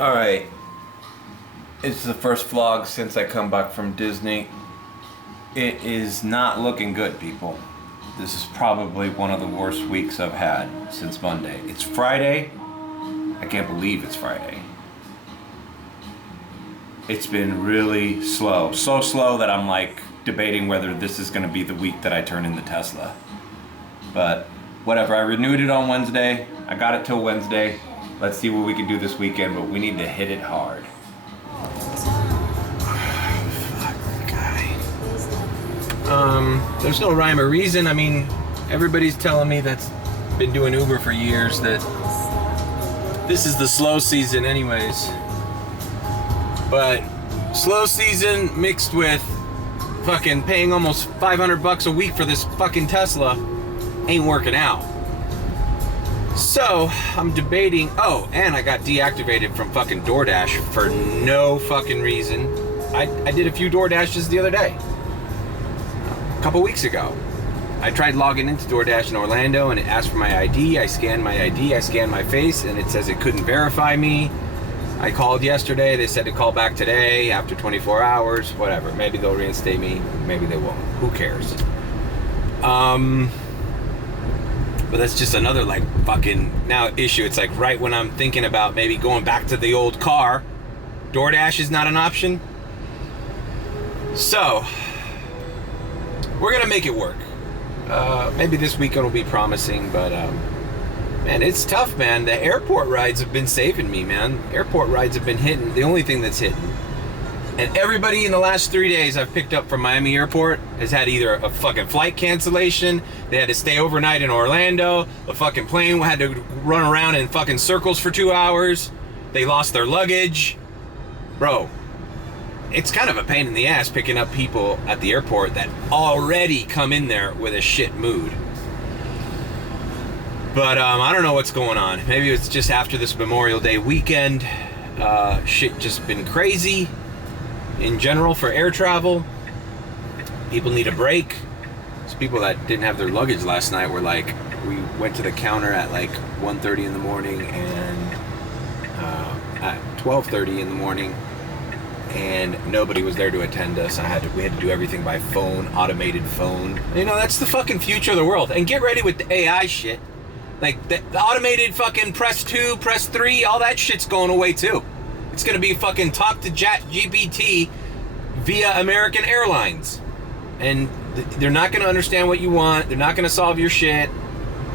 Alright, it's the first vlog since I come back from Disney. It is not looking good, people. This is probably one of the worst weeks I've had since Monday. It's Friday. I can't believe it's Friday. It's been really slow. So slow that I'm like debating whether this is gonna be the week that I turn in the Tesla. But whatever, I renewed it on Wednesday. I got it till Wednesday. Let's see what we can do this weekend, but we need to hit it hard. Fuck that guy. There's no rhyme or reason. I mean, everybody's telling me that's been doing Uber for years that this is the slow season anyways. But slow season mixed with fucking paying almost $500 a week for this fucking Tesla ain't working out. So, I'm debating, and I got deactivated from fucking DoorDash for no fucking reason. I did a few DoorDashes the other day. A couple weeks ago. I tried logging into DoorDash in Orlando and it asked for my ID. I scanned my ID, I scanned my face, and it says it couldn't verify me. I called yesterday, they said to call back today after 24 hours, whatever. Maybe they'll reinstate me, maybe they won't. Who cares? But that's just another like fucking now issue. It's like right when I'm thinking about maybe going back to the old car, DoorDash is not an option. So, we're gonna make it work. Maybe this weekend will be promising, but man, it's tough, man. The airport rides have been saving me, man. Airport rides have been hitting, the only thing that's hitting. And everybody in the last 3 days I've picked up from Miami Airport has had either a fucking flight cancellation, they had to stay overnight in Orlando, the fucking plane had to run around in fucking circles for 2 hours, they lost their luggage. Bro, it's kind of a pain in the ass picking up people at the airport that already come in there with a shit mood. But I don't know what's going on. Maybe it's just after this Memorial Day weekend, shit just been crazy. In general, for air travel, people need a break. There's people that didn't have their luggage last night were like, we went to the counter at like 1:30 in the morning and at 12:30 in the morning, and nobody was there to attend us. We had to do everything by phone, automated phone. You know, that's the fucking future of the world. And get ready with the AI shit. Like the automated fucking press 2, press 3, all that shit's going away too. It's gonna be fucking talk to ChatGPT via American Airlines. And they're not gonna understand what you want, they're not gonna solve your shit,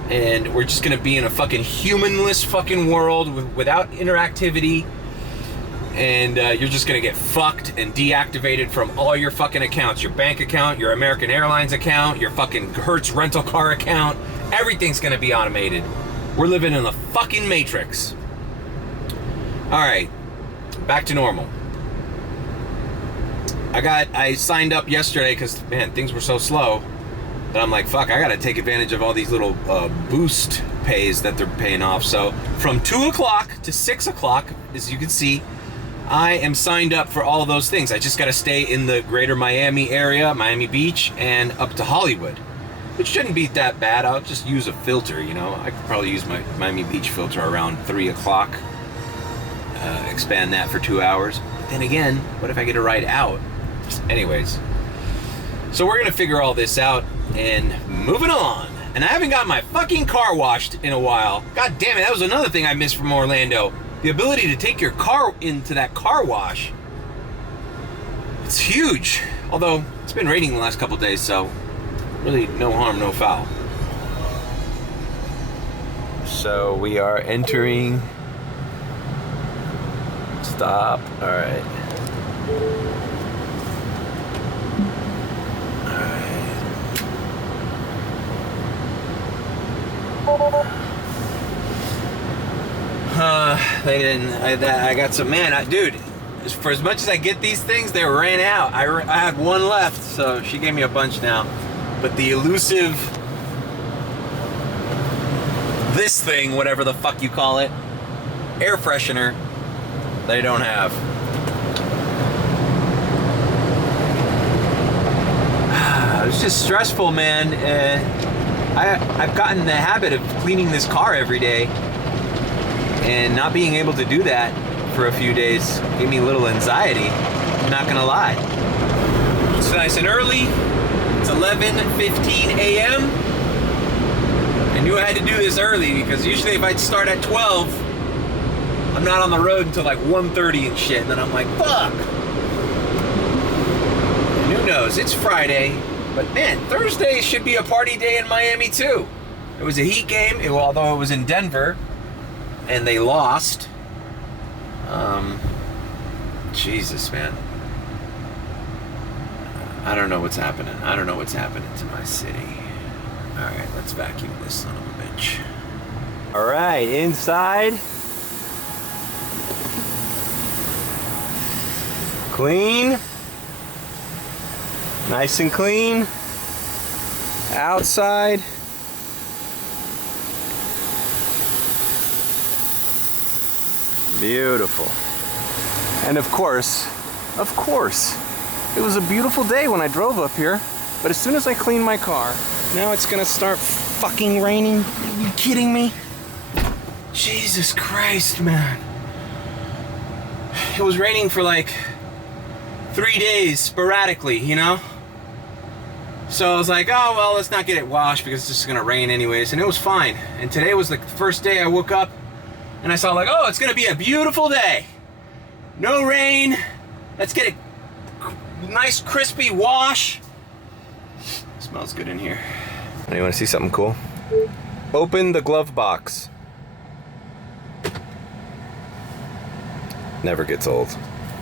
and we're just gonna be in a fucking humanless fucking world without interactivity, and you're just gonna get fucked and deactivated from all your fucking accounts. Your bank account, your American Airlines account, your fucking Hertz rental car account, everything's gonna be automated. We're living in the fucking Matrix. Alright. Back to normal. I signed up yesterday because, man, things were so slow that I'm like, fuck, I gotta take advantage of all these little boost pays that they're paying off. So from 2 o'clock to 6 o'clock, as you can see, I am signed up for all those things. I just gotta stay in the greater Miami area, Miami Beach, and up to Hollywood, which shouldn't be that bad. I'll just use a filter, you know. I could probably use my Miami Beach filter around 3 o'clock. Expand that for 2 hours. But then again, what if I get a ride out? Anyways, so we're gonna figure all this out and moving on. And I haven't got my fucking car washed in a while. God damn it, that was another thing I missed from Orlando. The ability to take your car into that car wash. It's huge. Although, it's been raining the last couple days, so really no harm, no foul. So we are entering. Stop. All right. They didn't. I got some. Man, dude. For as much as I get these things, they ran out. I had one left, so she gave me a bunch now. But the elusive, this thing, whatever the fuck you call it, air freshener, they don't have. It's just stressful, man. I've gotten the habit of cleaning this car every day, and not being able to do that for a few days. Gave me a little anxiety, I'm not gonna lie. It's nice and early. It's 11:15 a.m. I knew I had to do this early because usually if I'd start at 12, I'm not on the road until like 1:30 and shit, and then I'm like, fuck. And who knows, it's Friday, but man, Thursday should be a party day in Miami too. It was a Heat game, although it was in Denver, and they lost. Jesus, man. I don't know what's happening. I don't know what's happening to my city. All right, let's vacuum this son of a bitch. All right, inside. Clean. Nice and clean. Outside. Beautiful. And of course, it was a beautiful day when I drove up here, but as soon as I cleaned my car, now it's gonna start fucking raining. Are you kidding me? Jesus Christ, man. It was raining for like 3 days sporadically, you know? So I was like, oh, well, let's not get it washed because it's just gonna rain anyways, and it was fine. And today was the first day I woke up and I saw like, oh, it's gonna be a beautiful day. No rain. Let's get a nice crispy wash. Smells good in here. Now, you wanna see something cool? Open the glove box. Never gets old.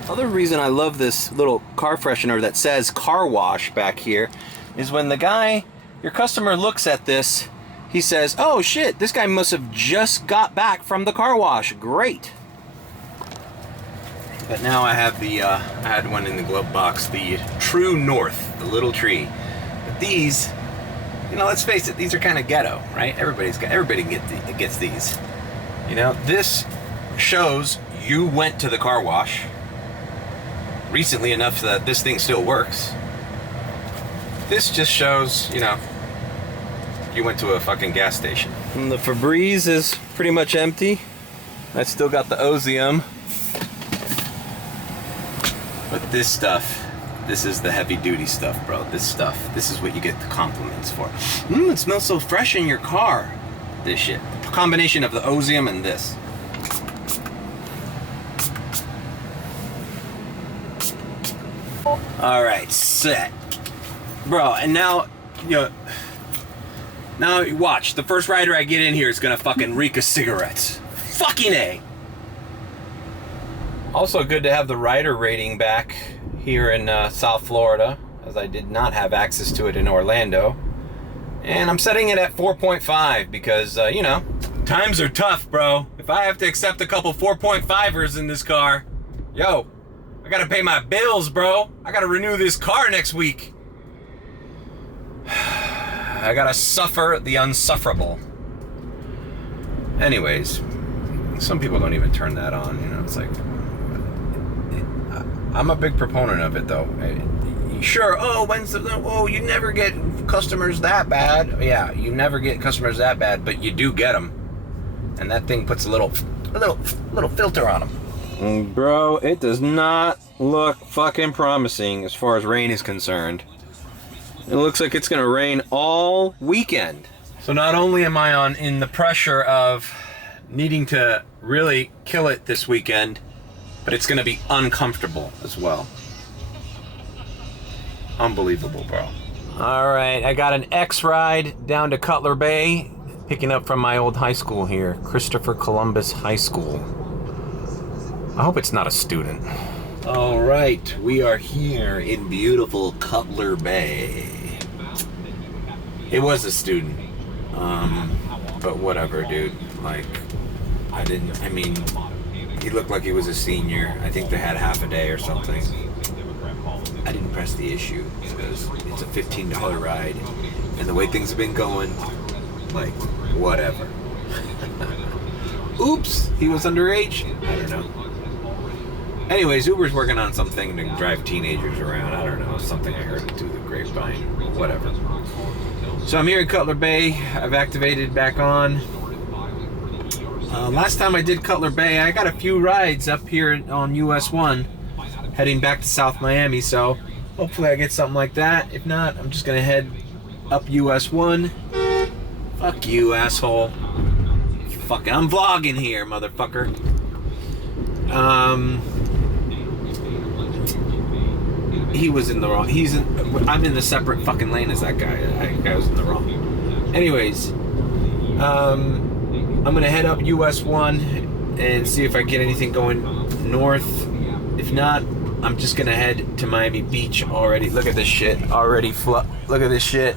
Other reason I love this little car freshener that says car wash back here is when the guy, your customer, looks at this, he says, oh shit, this guy must have just got back from the car wash. Great. But now I have the, I had one in the glove box, the True North, the little tree. But these, you know, let's face it, these are kind of ghetto, right? Everybody gets these. You know, this shows you went to the car wash recently enough that this thing still works. This just shows, you know, you went to a fucking gas station. And the Febreze is pretty much empty. I still got the Ozium. But this stuff, this is the heavy duty stuff, bro. This is what you get the compliments for. It smells so fresh in your car. This shit. A combination of the Ozium and this. All right, set. Bro, and now, you know, now watch. The first rider I get in here is gonna fucking reek of cigarettes. Fucking A. Also good to have the rider rating back here in South Florida, as I did not have access to it in Orlando. And I'm setting it at 4.5 because, you know, times are tough, bro. If I have to accept a couple 4.5ers in this car, yo, I gotta pay my bills, bro. I gotta renew this car next week. I gotta suffer the unsufferable. Anyways, some people don't even turn that on, you know, it's like, I'm a big proponent of it though. Sure, oh, you never get customers that bad. Yeah, you never get customers that bad, but you do get them. And that thing puts a little filter on them. Bro, it does not look fucking promising as far as rain is concerned. It looks like it's gonna rain all weekend. So not only am I in the pressure of needing to really kill it this weekend, but it's gonna be uncomfortable as well. Unbelievable, bro. All right, I got an X ride down to Cutler Bay, picking up from my old high school here, Christopher Columbus High School. I hope it's not a student. All right, we are here in beautiful Cutler Bay. It was a student, but whatever, dude. Like, I mean, he looked like he was a senior. I think they had half a day or something. I didn't press the issue because it's a $15 ride, and the way things have been going, like, whatever. Oops, he was underage? I don't know. Anyways, Uber's working on something to drive teenagers around. I don't know, something I heard through the grapevine, whatever. So I'm here in Cutler Bay. I've activated back on. Last time I did Cutler Bay, I got a few rides up here on US 1 heading back to South Miami, so hopefully I get something like that. If not, I'm just gonna head up US 1. Fuck you, asshole. Fucking, I'm vlogging here, motherfucker. He was in the wrong. I'm in the separate fucking lane as that guy. That guy was in the wrong. Anyways, I'm gonna head up US 1 and see if I get anything going north. If not, I'm just gonna head to Miami Beach already. Look at this shit. Look at this shit.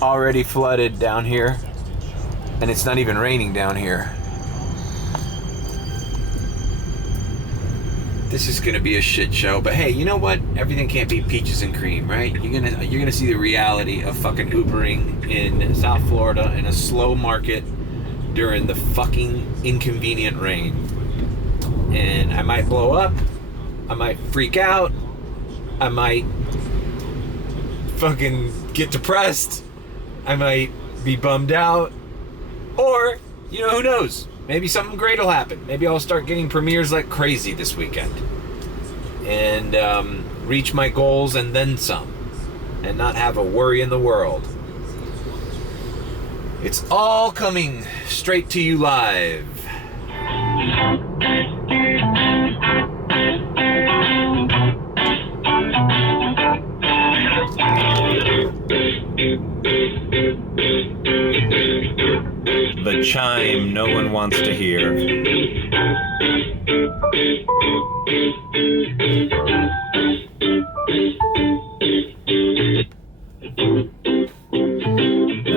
Already flooded down here. And it's not even raining down here. This is gonna be a shit show, but hey, you know what? Everything can't be peaches and cream, right? You're gonna see the reality of fucking Ubering in South Florida in a slow market during the fucking inconvenient rain. And I might blow up, I might freak out, I might fucking get depressed, I might be bummed out, or, you know, who knows? Maybe something great will happen. Maybe I'll start getting premieres like crazy this weekend. And reach my goals and then some. And not have a worry in the world. It's all coming straight to you live. The chime no one wants to hear. And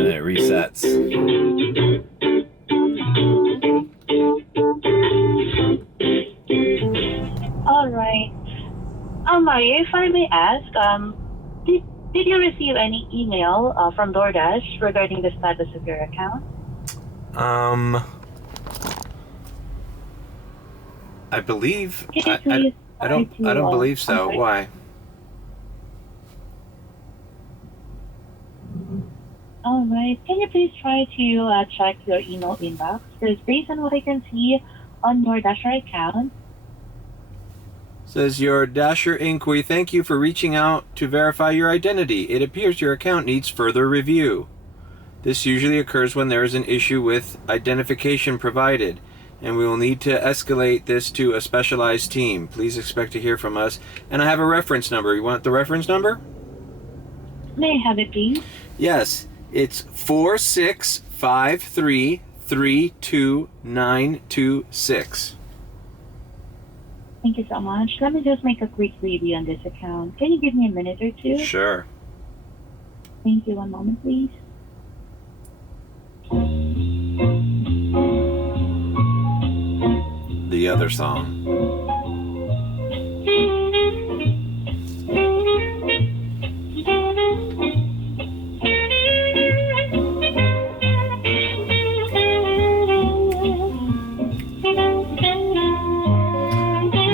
it resets. All right. Mario, if I may ask, did you receive any email from DoorDash regarding the status of your account? I believe. I don't believe so. Why? All right. Can you please try to check your email inbox? Because based on what I can see on your Dasher account, says your Dasher inquiry. Thank you for reaching out to verify your identity. It appears your account needs further review. This usually occurs when there is an issue with identification provided, and we will need to escalate this to a specialized team. Please expect to hear from us. And I have a reference number. You want the reference number? may I have it, please? Yes. It's 465332926. Thank you so much. Let me just make a quick review on this account. Can you give me a minute or two? Sure. Thank you. One moment, please. The other song.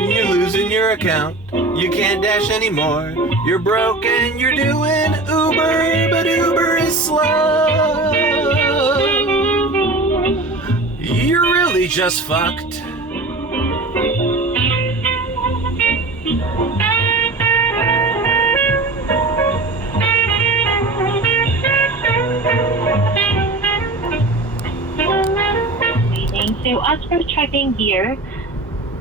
You're losing your account. You can't dash anymore. You're broke and you're doing Uber, but Uber is slow. You're really just fucked. So as for checking here,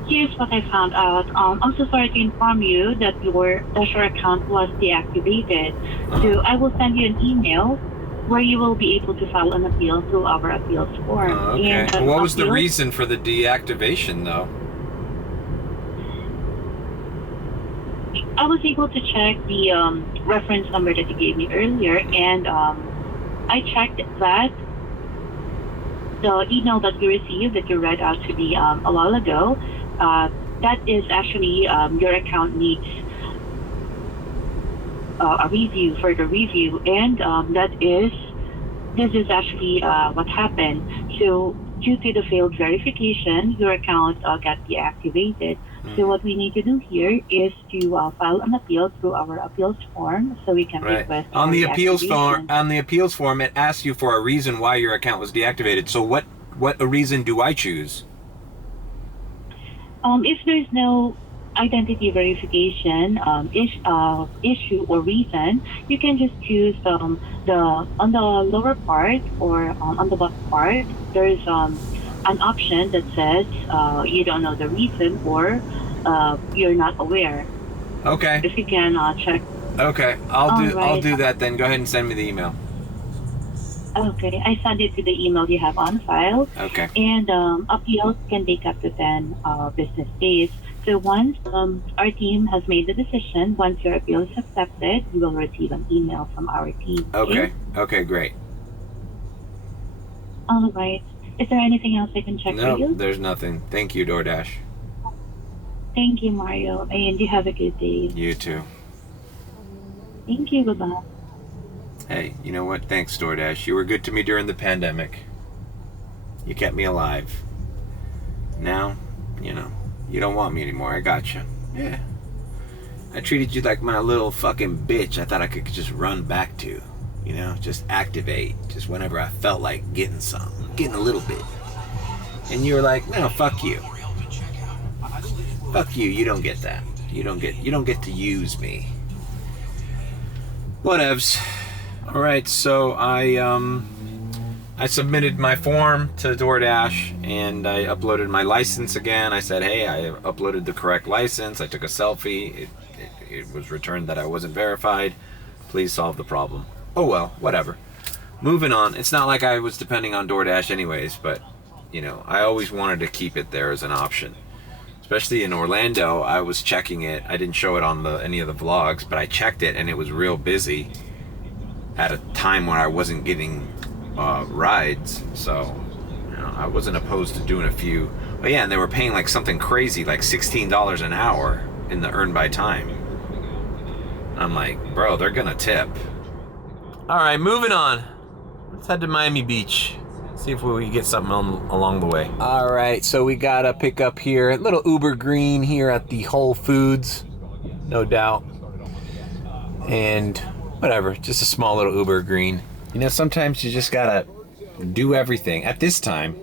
here's what I found out. I'm so sorry to inform you that your Dasher account was deactivated. So I will send you an email where you will be able to file an appeal to our appeals form. Okay. And What was the reason for the deactivation, though? I was able to check the reference number that you gave me earlier, and I checked that the email that you received, that you read out to me a while ago, that is actually your account needs a review, further review, and this is actually what happened. So due to the failed verification, your account got deactivated. So what we need to do here is to file an appeal through our appeals form, so we can Right. request On the appeals form, deactivation. it asks you for a reason why your account was deactivated. So what a reason do I choose? If there's no identity verification issue or reason, you can just choose the on the lower part or on the bottom part. There's an option that says you don't know the reason or you're not aware. Okay. If you can check. Okay. I'll do Right. that then. Go ahead and send me the email. Okay, I send it to the email you have on file. Okay. And appeals can take up to 10 business days. So once our team has made the decision, once your appeal is accepted, you will receive an email from our team. Okay. Okay, great. All right. Is there anything else I can check for No, you? there's nothing. Thank you, DoorDash. Thank you, Mario. And you have a good day. You too. Thank you. Bye-bye. Hey, you know what? Thanks, DoorDash. You were good to me during the pandemic. You kept me alive. Now, you don't want me anymore. I got you. Yeah. I treated you like my little fucking bitch I thought I could just run back to. Just activate. Just whenever I felt like getting a little bit. And you were like, no, fuck you. Fuck you, you don't get that. You don't get to use me. Whatevs. Alright, so I submitted my form to DoorDash and I uploaded my license again. I said, hey, I uploaded the correct license. I took a selfie. It was returned that I wasn't verified. Please solve the problem. Oh well, whatever. Moving on. It's not like I was depending on DoorDash anyways, but I always wanted to keep it there as an option. Especially in Orlando, I was checking it. I didn't show it on any of the vlogs, but I checked it and it was real busy at a time when I wasn't getting rides. So, I wasn't opposed to doing a few. But yeah, and they were paying like something crazy, like $16 an hour in the earn by time. I'm like, bro, they're gonna tip. All right, moving on. Let's head to Miami Beach. See if we get something along the way. All right, so we got a pickup here. A little Uber Green here at the Whole Foods, no doubt. And whatever, just a small little Uber Green. Sometimes you just gotta do everything. At this time,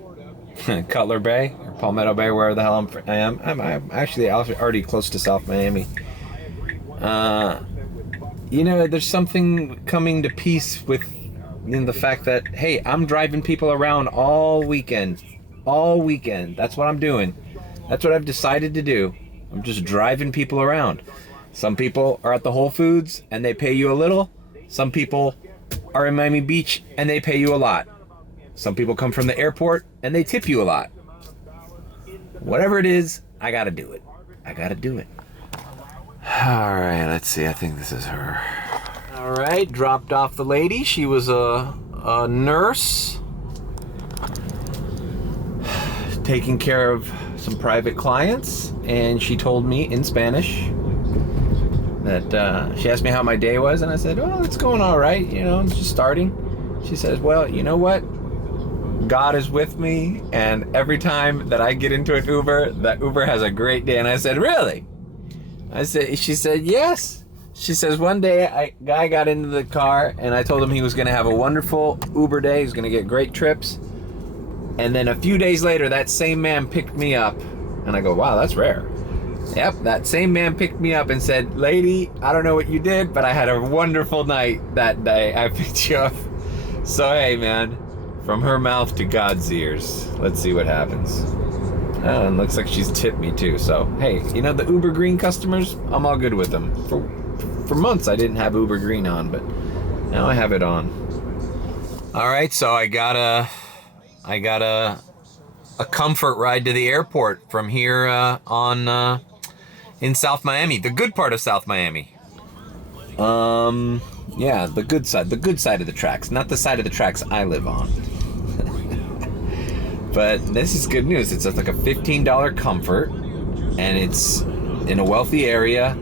Cutler Bay or Palmetto Bay, wherever the hell I am. I'm actually already close to South Miami. There's something coming to peace with the fact that, hey, I'm driving people around all weekend. That's what I'm doing. That's what I've decided to do. I'm just driving people around. Some people are at the Whole Foods and they pay you a little. Some people are in Miami Beach and they pay you a lot. Some people come from the airport and they tip you a lot. Whatever it is, I gotta do it. All right, let's see. I think this is her. All right, dropped off the lady. She was a nurse taking care of some private clients, and she told me in Spanish that she asked me how my day was, and I said, well, it's going all right, I'm just starting. She says, well, you know what? God is with me, and every time that I get into an Uber, that Uber has a great day. And I said, really? She said, yes. She says, one day a guy got into the car and I told him he was going to have a wonderful Uber day. He was going to get great trips. And then a few days later, that same man picked me up. And I go, wow, that's rare. Yep, that same man picked me up and said, lady, I don't know what you did, but I had a wonderful night that day. I picked you up. So, hey, man, from her mouth to God's ears. Let's see what happens. Oh, and looks like she's tipped me too. So, hey, the Uber Green customers, I'm all good with them. For months, I didn't have Uber Green on, but now I have it on. All right, so I got a comfort ride to the airport from here on in South Miami, the good part of South Miami. Yeah, the good side of the tracks, not the side of the tracks I live on. But this is good news. It's like a $15 comfort, and it's in a wealthy area,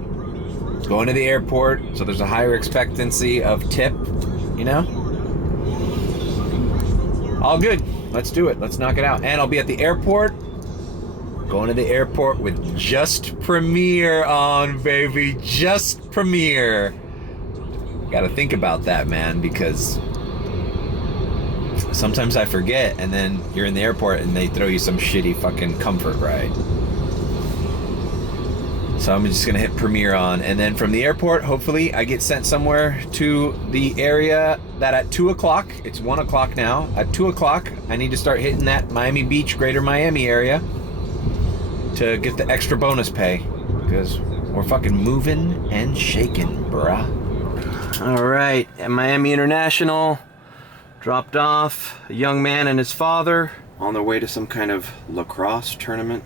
going to the airport, so there's a higher expectancy of tip, All good. Let's do it. Let's knock it out. And I'll be at the airport. Going to the airport with Just Premiere on, baby. Just Premiere. Gotta think about that, man, because sometimes I forget, and then you're in the airport and they throw you some shitty fucking comfort ride. So I'm just gonna hit Premiere on, and then from the airport, hopefully I get sent somewhere to the area that at 2 o'clock, it's 1 o'clock now, at 2 o'clock, I need to start hitting that Miami Beach, Greater Miami area to get the extra bonus pay, because we're fucking moving and shaking, bruh. All right, at Miami International, dropped off a young man and his father on their way to some kind of lacrosse tournament.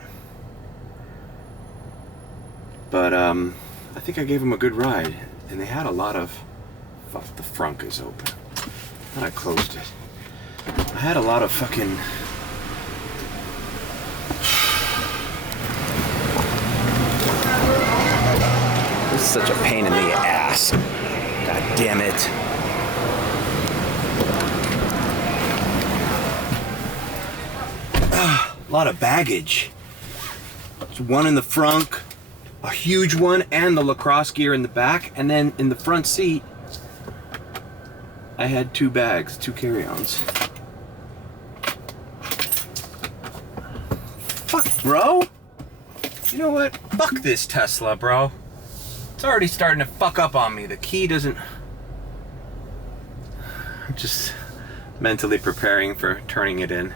But I think I gave him a good ride, and they had a lot of, fuck, the frunk is open. And I closed it. I had a lot of fucking, this is such a pain in the ass. God damn it. A lot of baggage. There's one in the frunk, a huge one, and the lacrosse gear in the back, and then in the front seat I had 2 bags, 2 carry-ons. Fuck, bro. You know what? Fuck this Tesla, bro. It's already starting to fuck up on me. The key doesn't... I'm just mentally preparing for turning it in.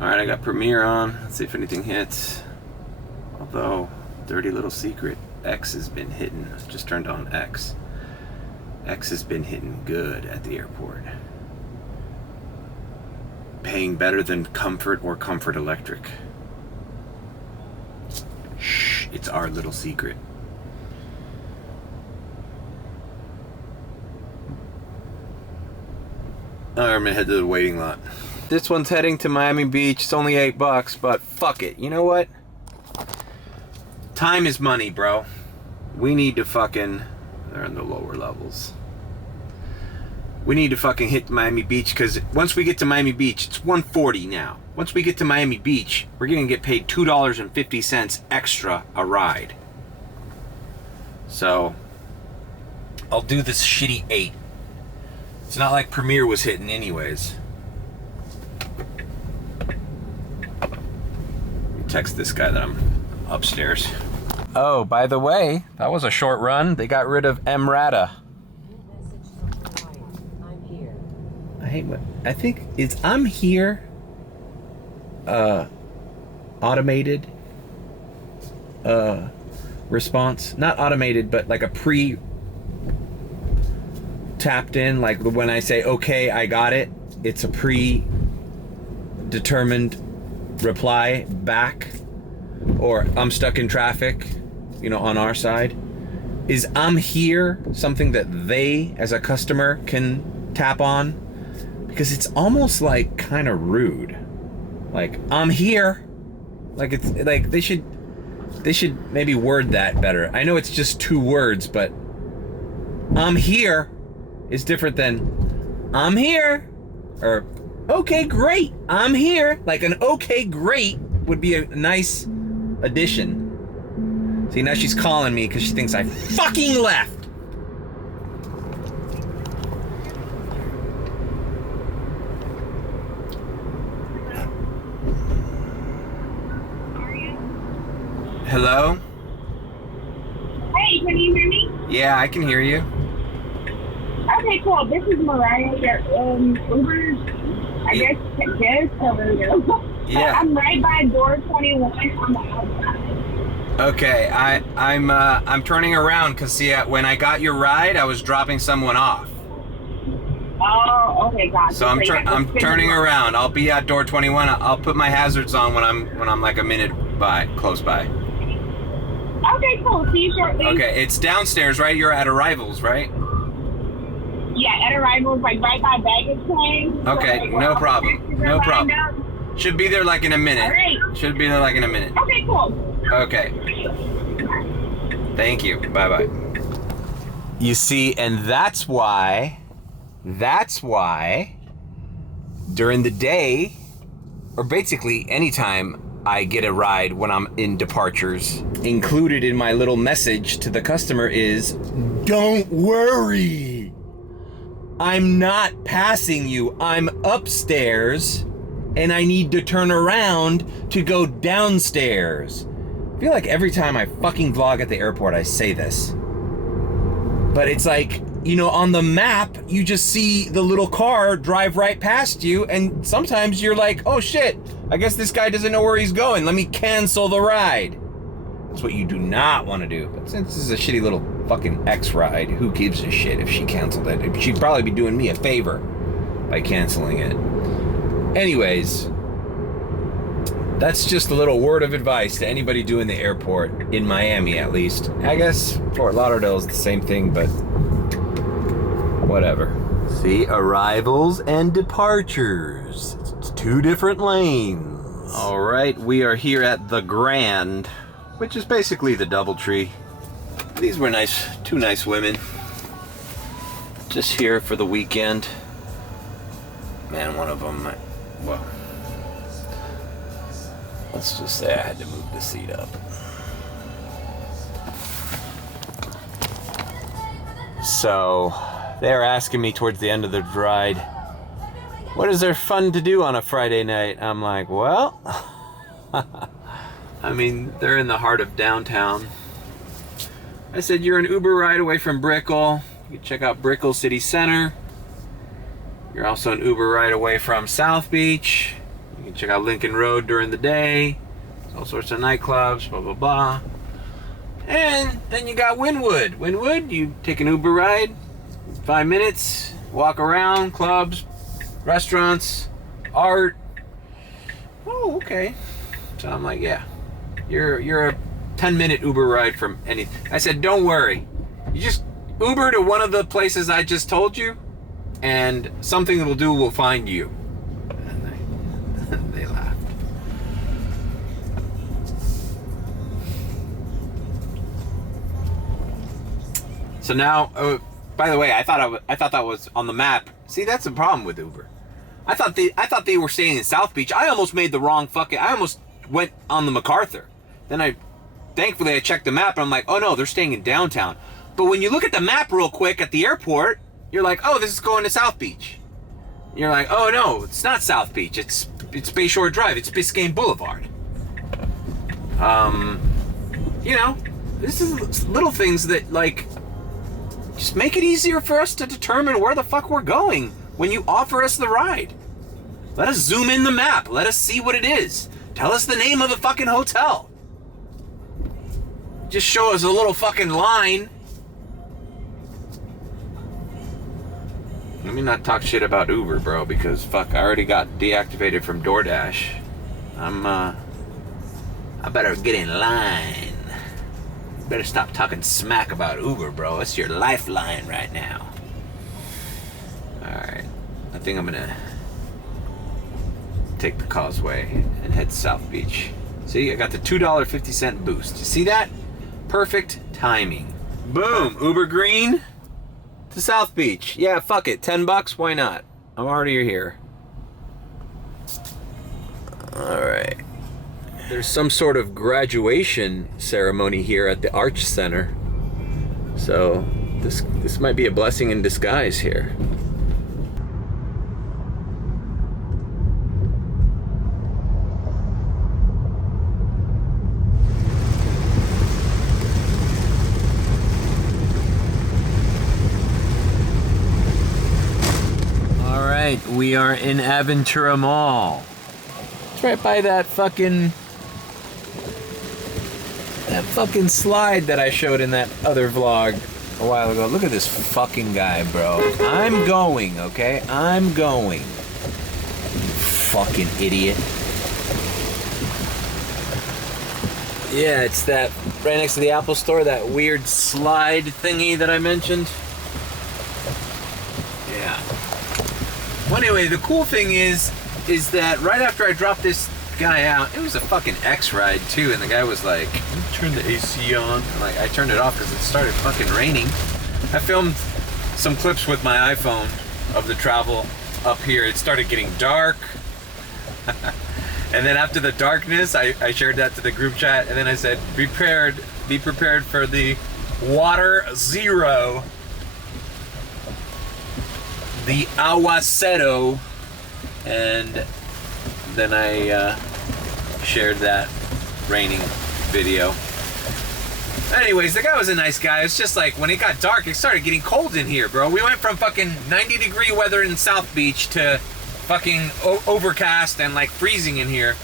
Alright, I got Premiere on. Let's see if anything hits. Although, dirty little secret, X has been hitting. I just turned on X. X has been hitting good at the airport. Paying better than Comfort or Comfort Electric. Shh, it's our little secret. Alright, I'm gonna head to the waiting lot. This one's heading to Miami Beach. It's only $8, but fuck it. You know what? Time is money, bro. We need to fucking... They're in the lower levels. We need to fucking hit Miami Beach, because once we get to Miami Beach, it's $140 now. Once we get to Miami Beach, we're gonna get paid $2.50 extra a ride. So, I'll do this shitty 8. It's not like Premiere was hitting anyways. Text this guy that I'm upstairs. Oh, by the way, that was a short run. They got rid of Emrata. I hate what I think it's I'm here. Automated response. Not automated, but like a pre tapped in, like when I say okay, I got it, it's a pre-determined reply back, or I'm stuck in traffic, you know, on our side. Is I'm here something that they as a customer can tap on? Because it's almost like kind of rude. Like, I'm here. Like, it's like they should maybe word that better. I know it's just 2 words, but I'm here is different than I'm here, or okay, great, I'm here. Like an okay, great would be a nice addition. See, now she's calling me because she thinks I fucking left. Hello? Hey, can you hear me? Yeah, I can hear you. Okay, cool. This is Mariah. Uber's, I guess, telling you. Yeah. I'm right by door 21 on the outside. Okay, I'm turning around because see, when I got your ride, I was dropping someone off. Oh, okay, gotcha. So I'm turning around. I'll be at door 21. I'll put my hazards on when I'm like a minute close by. Okay, cool. See you shortly. Okay, it's downstairs, right? You're at Arrivals, right? Yeah, at Arrivals, like right by baggage claim. Okay, so, no problem. No problem. Should be there like in a minute. All right. Should be there like in a minute. Okay, cool. Okay. Thank you. Bye-bye. You see, and that's why That's why during the day, or basically anytime I get a ride when I'm in departures, included in my little message to the customer is, don't worry, I'm not passing you. I'm upstairs and I need to turn around to go downstairs. I feel like every time I fucking vlog at the airport, I say this. But it's like, you know, on the map, you just see the little car drive right past you, and sometimes you're like, oh shit, I guess this guy doesn't know where he's going. Let me cancel the ride. That's what you do not want to do. But since this is a shitty little fucking X ride, who gives a shit if she canceled it? She'd probably be doing me a favor by canceling it. Anyways, that's just a little word of advice to anybody doing the airport, in Miami at least. I guess Fort Lauderdale is the same thing, but whatever. See, arrivals and departures. It's 2 different lanes. All right, we are here at the Grand, which is basically the DoubleTree. These were nice, 2 nice women. Just here for the weekend. Man, one of them, well, let's just say I had to move the seat up. So they're asking me towards the end of the ride, what is there fun to do on a Friday night? I'm like, well, I mean, they're in the heart of downtown. I said, you're an Uber ride away from Brickell. You can check out Brickell City Center. You're also an Uber ride away from South Beach. You can check out Lincoln Road during the day. There's all sorts of nightclubs, blah, blah, blah. And then you got Wynwood. Wynwood, you take an Uber ride, 5 minutes, walk around, clubs, restaurants, art. Oh, okay. So I'm like, yeah, you're a 10-minute Uber ride from anything. I said, don't worry. You just Uber to one of the places I just told you, and something that will do will find you. And they laughed. So now, by the way, I thought that was on the map. See, that's the problem with Uber. I thought they were staying in South Beach. I almost made the wrong I almost went on the MacArthur. Then thankfully I checked the map and I'm like, oh no, they're staying in downtown. But when you look at the map real quick at the airport, you're like, oh, this is going to South Beach. You're like, oh no, it's not South Beach. It's Bayshore Drive. It's Biscayne Boulevard. You know, this is little things that like just make it easier for us to determine where the fuck we're going when you offer us the ride. Let us zoom in the map. Let us see what it is. Tell us the name of the fucking hotel. Just show us a little fucking line. Let me not talk shit about Uber, bro, because fuck, I already got deactivated from DoorDash. I better get in line. You better stop talking smack about Uber, bro. It's your lifeline right now. Alright. I think I'm gonna take the Causeway and head South Beach. See, I got the $2.50 boost. You see that? Perfect timing. Boom! Uber Green to South Beach. Yeah, fuck it. $10, why not? I'm already here. Alright. There's some sort of graduation ceremony here at the Arch Center. So this might be a blessing in disguise here. We are in Aventura Mall. It's right by that fucking slide that I showed in that other vlog a while ago. Look at this fucking guy, bro. I'm going, okay? I'm going. Fucking idiot. Yeah, it's that right next to the Apple Store, that weird slide thingy that I mentioned. Yeah. Well, anyway, the cool thing is that right after I dropped this guy out, it was a fucking X ride too, and the guy was like, turn the AC on. Like, I turned it off because it started fucking raining. I filmed some clips with my iPhone of the travel up here. It started getting dark. And then after the darkness, I shared that to the group chat, and then I said, be prepared for the water zero, the aguacero, and then I shared that raining video. Anyways, the guy was a nice guy. It's just like when it got dark, it started getting cold in here, bro. We went from fucking 90-degree weather in South Beach to fucking overcast and like freezing in here.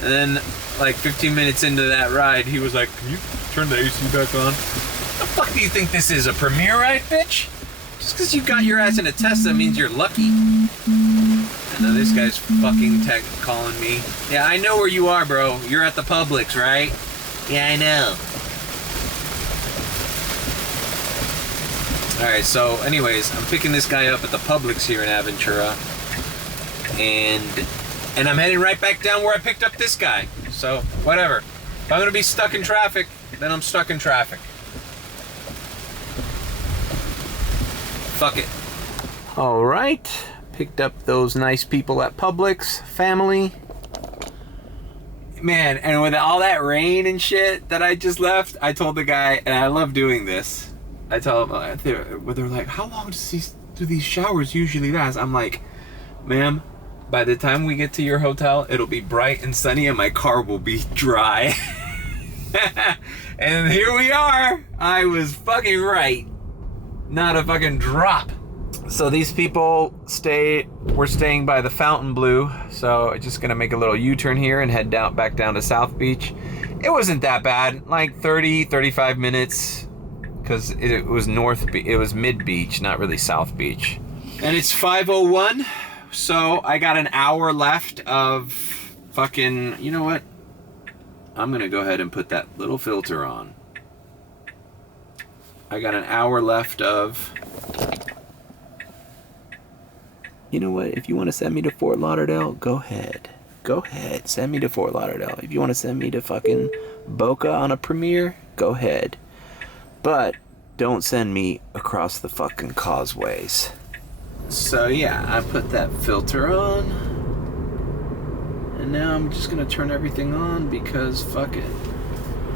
And then like 15 minutes into that ride, he was like, can you turn the AC back on? The fuck do you think this is, a premiere ride, bitch? Just because you got your ass in a Tesla means you're lucky. And now this guy's fucking calling me. Yeah, I know where you are, bro. You're at the Publix, right? Yeah, I know. Alright, so anyways, I'm picking this guy up at the Publix here in Aventura. And I'm heading right back down where I picked up this guy. So, whatever. If I'm gonna be stuck in traffic, then I'm stuck in traffic. Fuck it. Alright. Picked up those nice people at Publix. Family. Man, and with all that rain and shit that I just left, I told the guy, and I love doing this. I tell them, they're like, how long do these showers usually last? I'm like, ma'am, by the time we get to your hotel, it'll be bright and sunny and my car will be dry. And here we are. I was fucking right. Not a fucking drop. So these people we're staying by the Fontainebleau. So I'm just gonna make a little U-turn here and head back down to South Beach. It wasn't that bad, like 35 minutes. Because it was mid beach, not really South Beach. And it's 5:01, so I got an hour left of fucking, you know what? I'm gonna go ahead and put that little filter on. I got an hour left of, you know what? If you want to send me to Fort Lauderdale, go ahead. Go ahead, send me to Fort Lauderdale. If you want to send me to fucking Boca on a premiere, go ahead. But don't send me across the fucking causeways. So yeah, I put that filter on. And now I'm just gonna turn everything on because fuck it.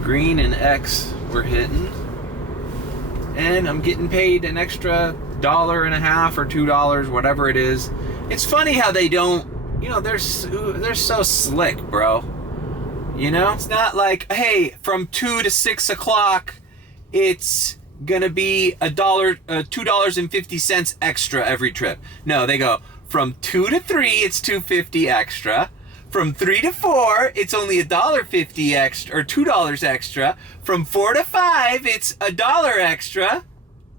Green and X we're hitting. And I'm getting paid an extra $1.50 or $2, whatever it is. It's funny how they don't, you know, they're so slick, bro. You know? It's not like, hey, from 2 to 6 o'clock, it's gonna be $2.50 extra every trip. No, they go from 2 to 3, it's $2.50 extra. From 3 to 4, it's only $1.50 extra or $2 extra. From 4 to 5, it's $1 extra.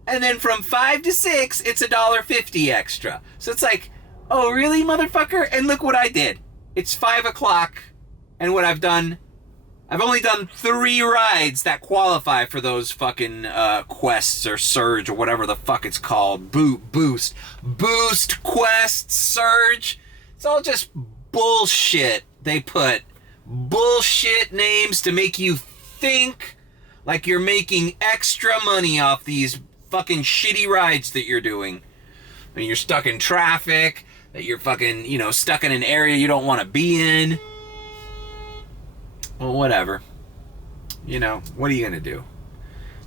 And then from 5 to 6, it's $1.50 extra. So it's like, oh really, motherfucker? And look what I did. It's 5 o'clock, and what I've done, I've only done 3 rides that qualify for those fucking quests or surge or whatever the fuck it's called. Boost, quest, surge. It's all just bullshit. They put bullshit names to make you think like you're making extra money off these fucking shitty rides that you're doing. I mean, you're stuck in traffic, that you're fucking, you know, stuck in an area you don't want to be in. Well, whatever. You know, what are you gonna do?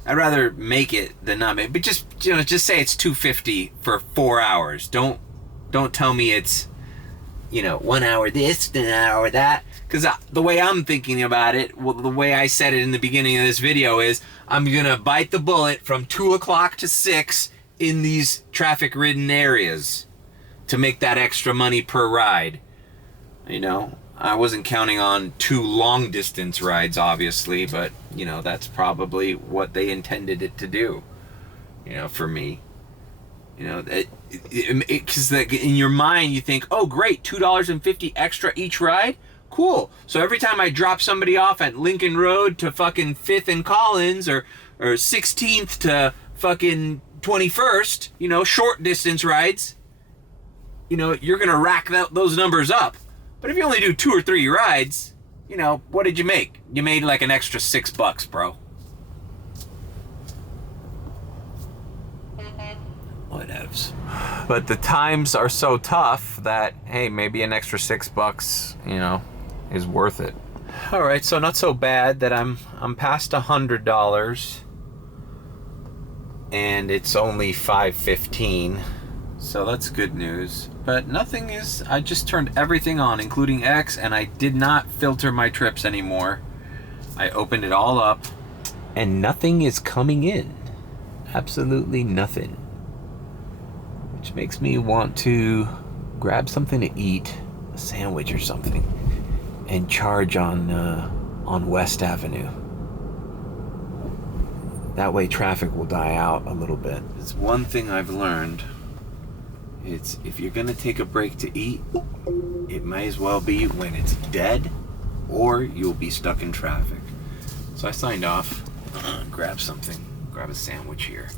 I'd rather make it than not make it. But just, you know, just say it's $2.50 for 4 hours. Don't tell me it's, you know, 1 hour this, an hour that. Because the way I'm thinking about it, well, the way I said it in the beginning of this video is, I'm gonna bite the bullet from 2 o'clock to 6 in these traffic-ridden areas to make that extra money per ride. You know? I wasn't counting on 2 long distance rides, obviously, but, you know, that's probably what they intended it to do, you know, for me. You know, because in your mind you think, oh great, $2.50 extra each ride? Cool. So every time I drop somebody off at Lincoln Road to fucking 5th and Collins, or 16th to fucking 21st, you know, short distance rides, you know, you're gonna rack those numbers up. But if you only do 2 or 3 rides, you know, what did you make? You made like an extra $6, bro. Whatever. whatevs. But the times are so tough that, hey, maybe an extra $6, you know, is worth it. All right, so not so bad that I'm past $100, and it's only 5:15, so that's good news. But nothing is. I just turned everything on, including X, and I did not filter my trips anymore. I opened it all up, and nothing is coming in. Absolutely nothing. Which makes me want to grab something to eat, a sandwich or something, and charge on West Avenue. That way traffic will die out a little bit. It's one thing I've learned. It's if you're gonna take a break to eat, it might as well be when it's dead, or you'll be stuck in traffic. So I signed off, grab something, grab a sandwich here.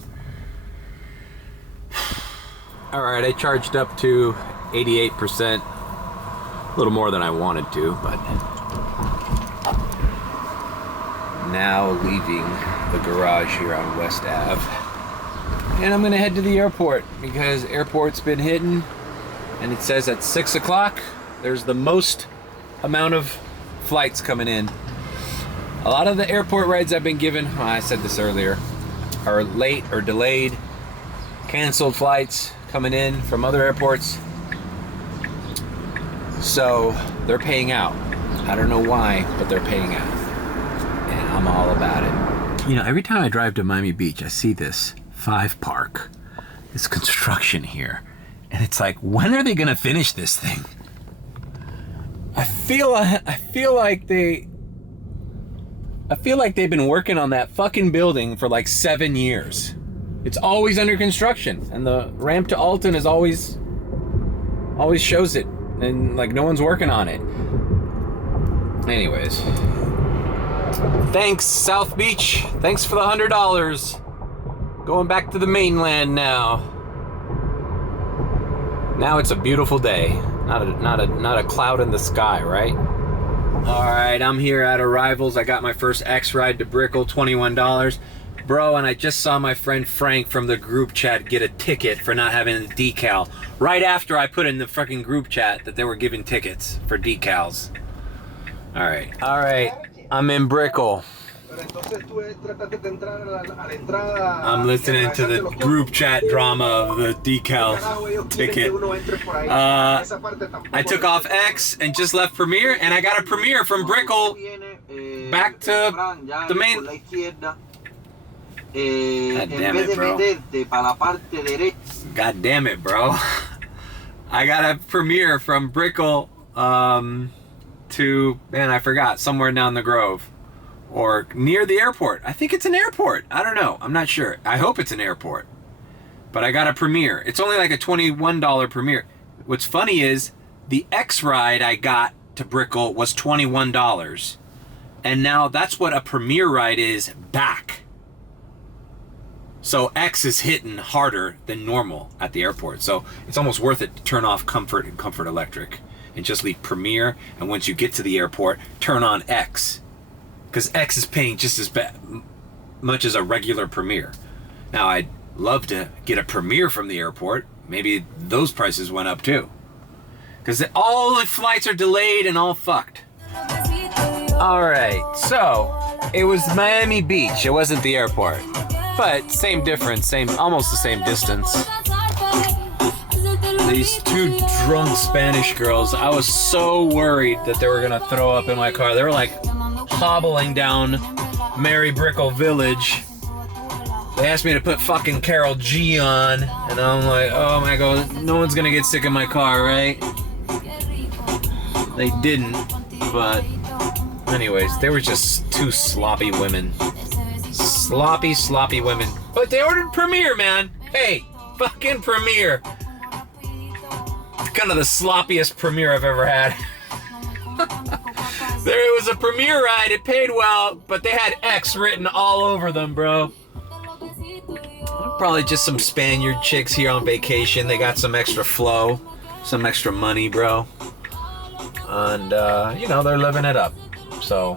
All right, I charged up to 88%, a little more than I wanted to, but now leaving the garage here on West Ave. And I'm gonna head to the airport because airport's been hidden, and it says at 6 o'clock, there's the most amount of flights coming in. A lot of the airport rides I've been given, I said this earlier, are late or delayed, canceled flights coming in from other airports. So they're paying out. I don't know why, but they're paying out. And I'm all about it. You know, every time I drive to Miami Beach, I see this 5 Park, this construction here. And it's like, when are they gonna finish this thing? I feel like they've been working on that fucking building for like 7 years. It's always under construction, and the ramp to Alton is always shows it, and like no one's working on it. Anyways, thanks South Beach. Thanks for the $100. Going back to the mainland now. Now it's a beautiful day. Not a cloud in the sky, right? All right, I'm here at Arrivals. I got my first X ride to Brickell, $21. Bro, and I just saw my friend Frank from the group chat get a ticket for not having a decal. Right after I put in the fucking group chat that they were giving tickets for decals. All right, I'm in Brickell. I'm listening to the group chat drama of the decal ticket. I took off X and just left Premiere, and I got a Premiere from Brickell back to the main. God damn it, bro. God damn it, bro. I got a Premiere from Brickell to, man, I forgot, somewhere down the Grove. Or near the airport. I think it's an airport. I don't know. I'm not sure. I hope it's an airport. But I got a Premiere. It's only like a $21 Premiere. What's funny is the X ride I got to Brickell was $21. And now that's what a Premiere ride is back. So X is hitting harder than normal at the airport. So it's almost worth it to turn off Comfort and Comfort Electric and just leave Premiere. And once you get to the airport, turn on X. Because X is paying just as much as a regular Premiere. Now, I'd love to get a Premiere from the airport. Maybe those prices went up too. Because all the flights are delayed and all fucked. All right, so it was Miami Beach. It wasn't the airport. But same difference, almost the same distance. These 2 drunk Spanish girls, I was so worried that they were gonna throw up in my car. They were like hobbling down Mary Brickell Village. They asked me to put fucking Carol G on, and I'm like, oh my god, no one's gonna get sick in my car, right? They didn't, but anyways, they were just 2 sloppy women. Sloppy women. But they ordered Premiere, man. Hey, fucking Premiere. Kind of the sloppiest Premiere I've ever had. There was a Premiere ride, it paid well, but they had X written all over them, bro. Probably just some Spaniard chicks here on vacation. They got some extra flow, some extra money, bro. And, you know, they're living it up. So,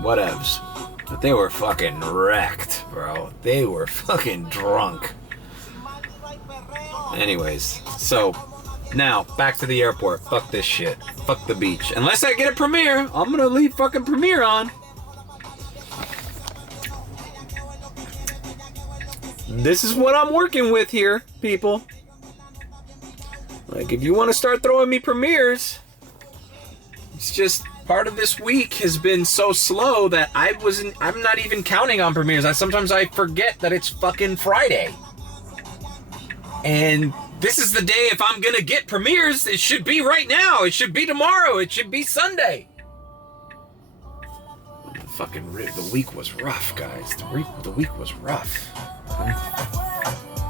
whatevs. But they were fucking wrecked, bro. They were fucking drunk. Anyways, so now back to the airport. Fuck this shit. Fuck the beach. Unless I get a premiere, I'm gonna leave fucking premiere on. This is what I'm working with here, people. Like, if you want to start throwing me premieres, it's just part of this week has been so slow that I'm not even counting on premieres. Sometimes I forget that it's fucking Friday. And this is the day, if I'm gonna get premieres, it should be right now. It should be tomorrow. It should be Sunday. The week was rough, guys. The week was rough.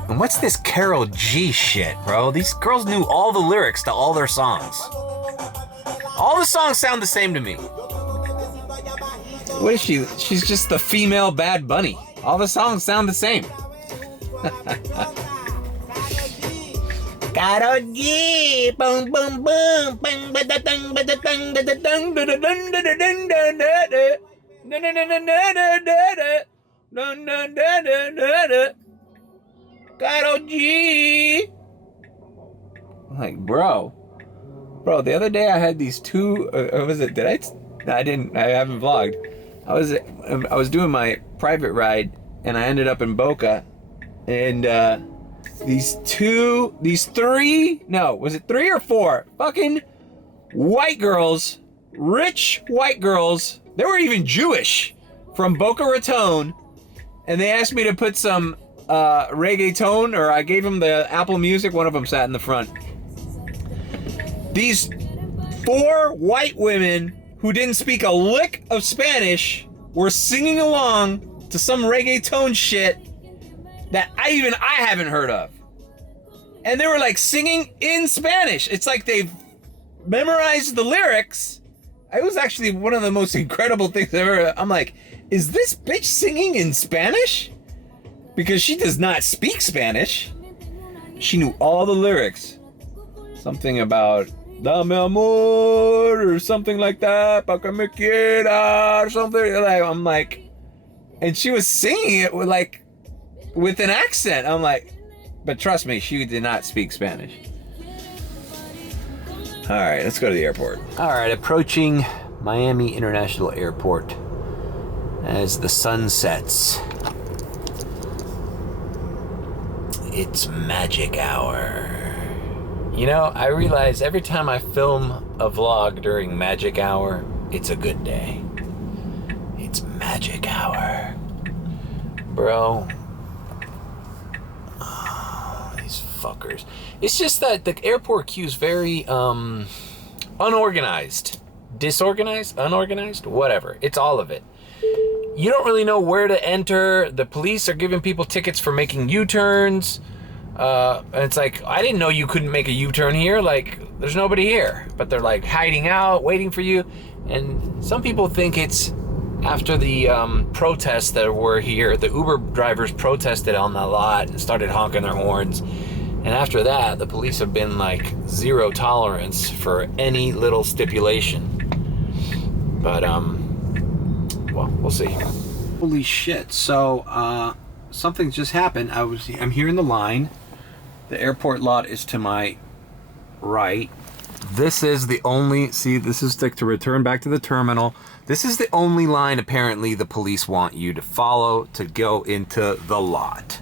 And what's this Karol G shit, bro? These girls knew all the lyrics to all their songs. All the songs sound the same to me. What is she? She's just the female Bad Bunny. All the songs sound the same. Karol G, boom boom boom, bang ba da dang ba da dang da da dang da da dang da da dang da da da. Na na na na na na na na na na na na. Karol G. Like, bro, the other day I had these two. Was it? Did I? No, I didn't. I haven't vlogged. I was doing my private ride, and I ended up in Boca, and these three? No, was it 3 or 4? Fucking white girls, rich white girls. They were even Jewish, from Boca Raton, and they asked me to put some reggaeton, or I gave them the Apple Music. One of them sat in the front. These 4 white women who didn't speak a lick of Spanish were singing along to some reggaeton shit that I haven't heard of. And they were like singing in Spanish. It's like they've memorized the lyrics. It was actually one of the most incredible things I've ever. I'm like, is this bitch singing in Spanish? Because she does not speak Spanish. She knew all the lyrics. Something about Dame amor or something like that. Pa que me quiera or something. Like, I'm like, and she was singing it with an accent. I'm like, but trust me, she did not speak Spanish. All right, let's go to the airport. All right, approaching Miami International Airport as the sun sets. It's magic hour. You know, I realize every time I film a vlog during magic hour, it's a good day. It's magic hour. Bro. Oh, these fuckers. It's just that the airport queue is very unorganized. Disorganized? Unorganized? Whatever. It's all of it. You don't really know where to enter. The police are giving people tickets for making U-turns. And it's like, I didn't know you couldn't make a U-turn here. Like, there's nobody here. But they're like hiding out, waiting for you. And some people think it's after the protests that were here. The Uber drivers protested on the lot and started honking their horns. And after that, the police have been like zero tolerance for any little stipulation. But, well, we'll see. Holy shit. So, something just happened. I'm here in the line. The airport lot is to my right. This is the only, see, this is to return back to the terminal. This is the only line apparently the police want you to follow to go into the lot.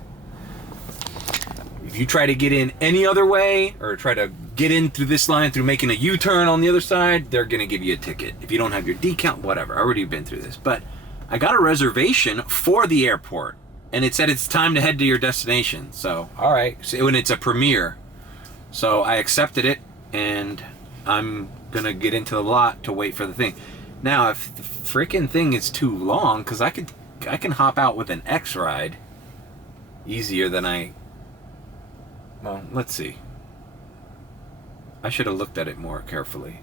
If you try to get in any other way, or try to get in through this line through making a U-turn on the other side, they're gonna give you a ticket. If you don't have your decal, whatever, I already been through this. But I got a reservation for the airport, and it said it's time to head to your destination. So, all right, so when it's a premiere. So I accepted it, and I'm gonna get into the lot to wait for the thing. Now, if the freaking thing is too long, because I can hop out with an X ride easier than well, let's see. I should have looked at it more carefully.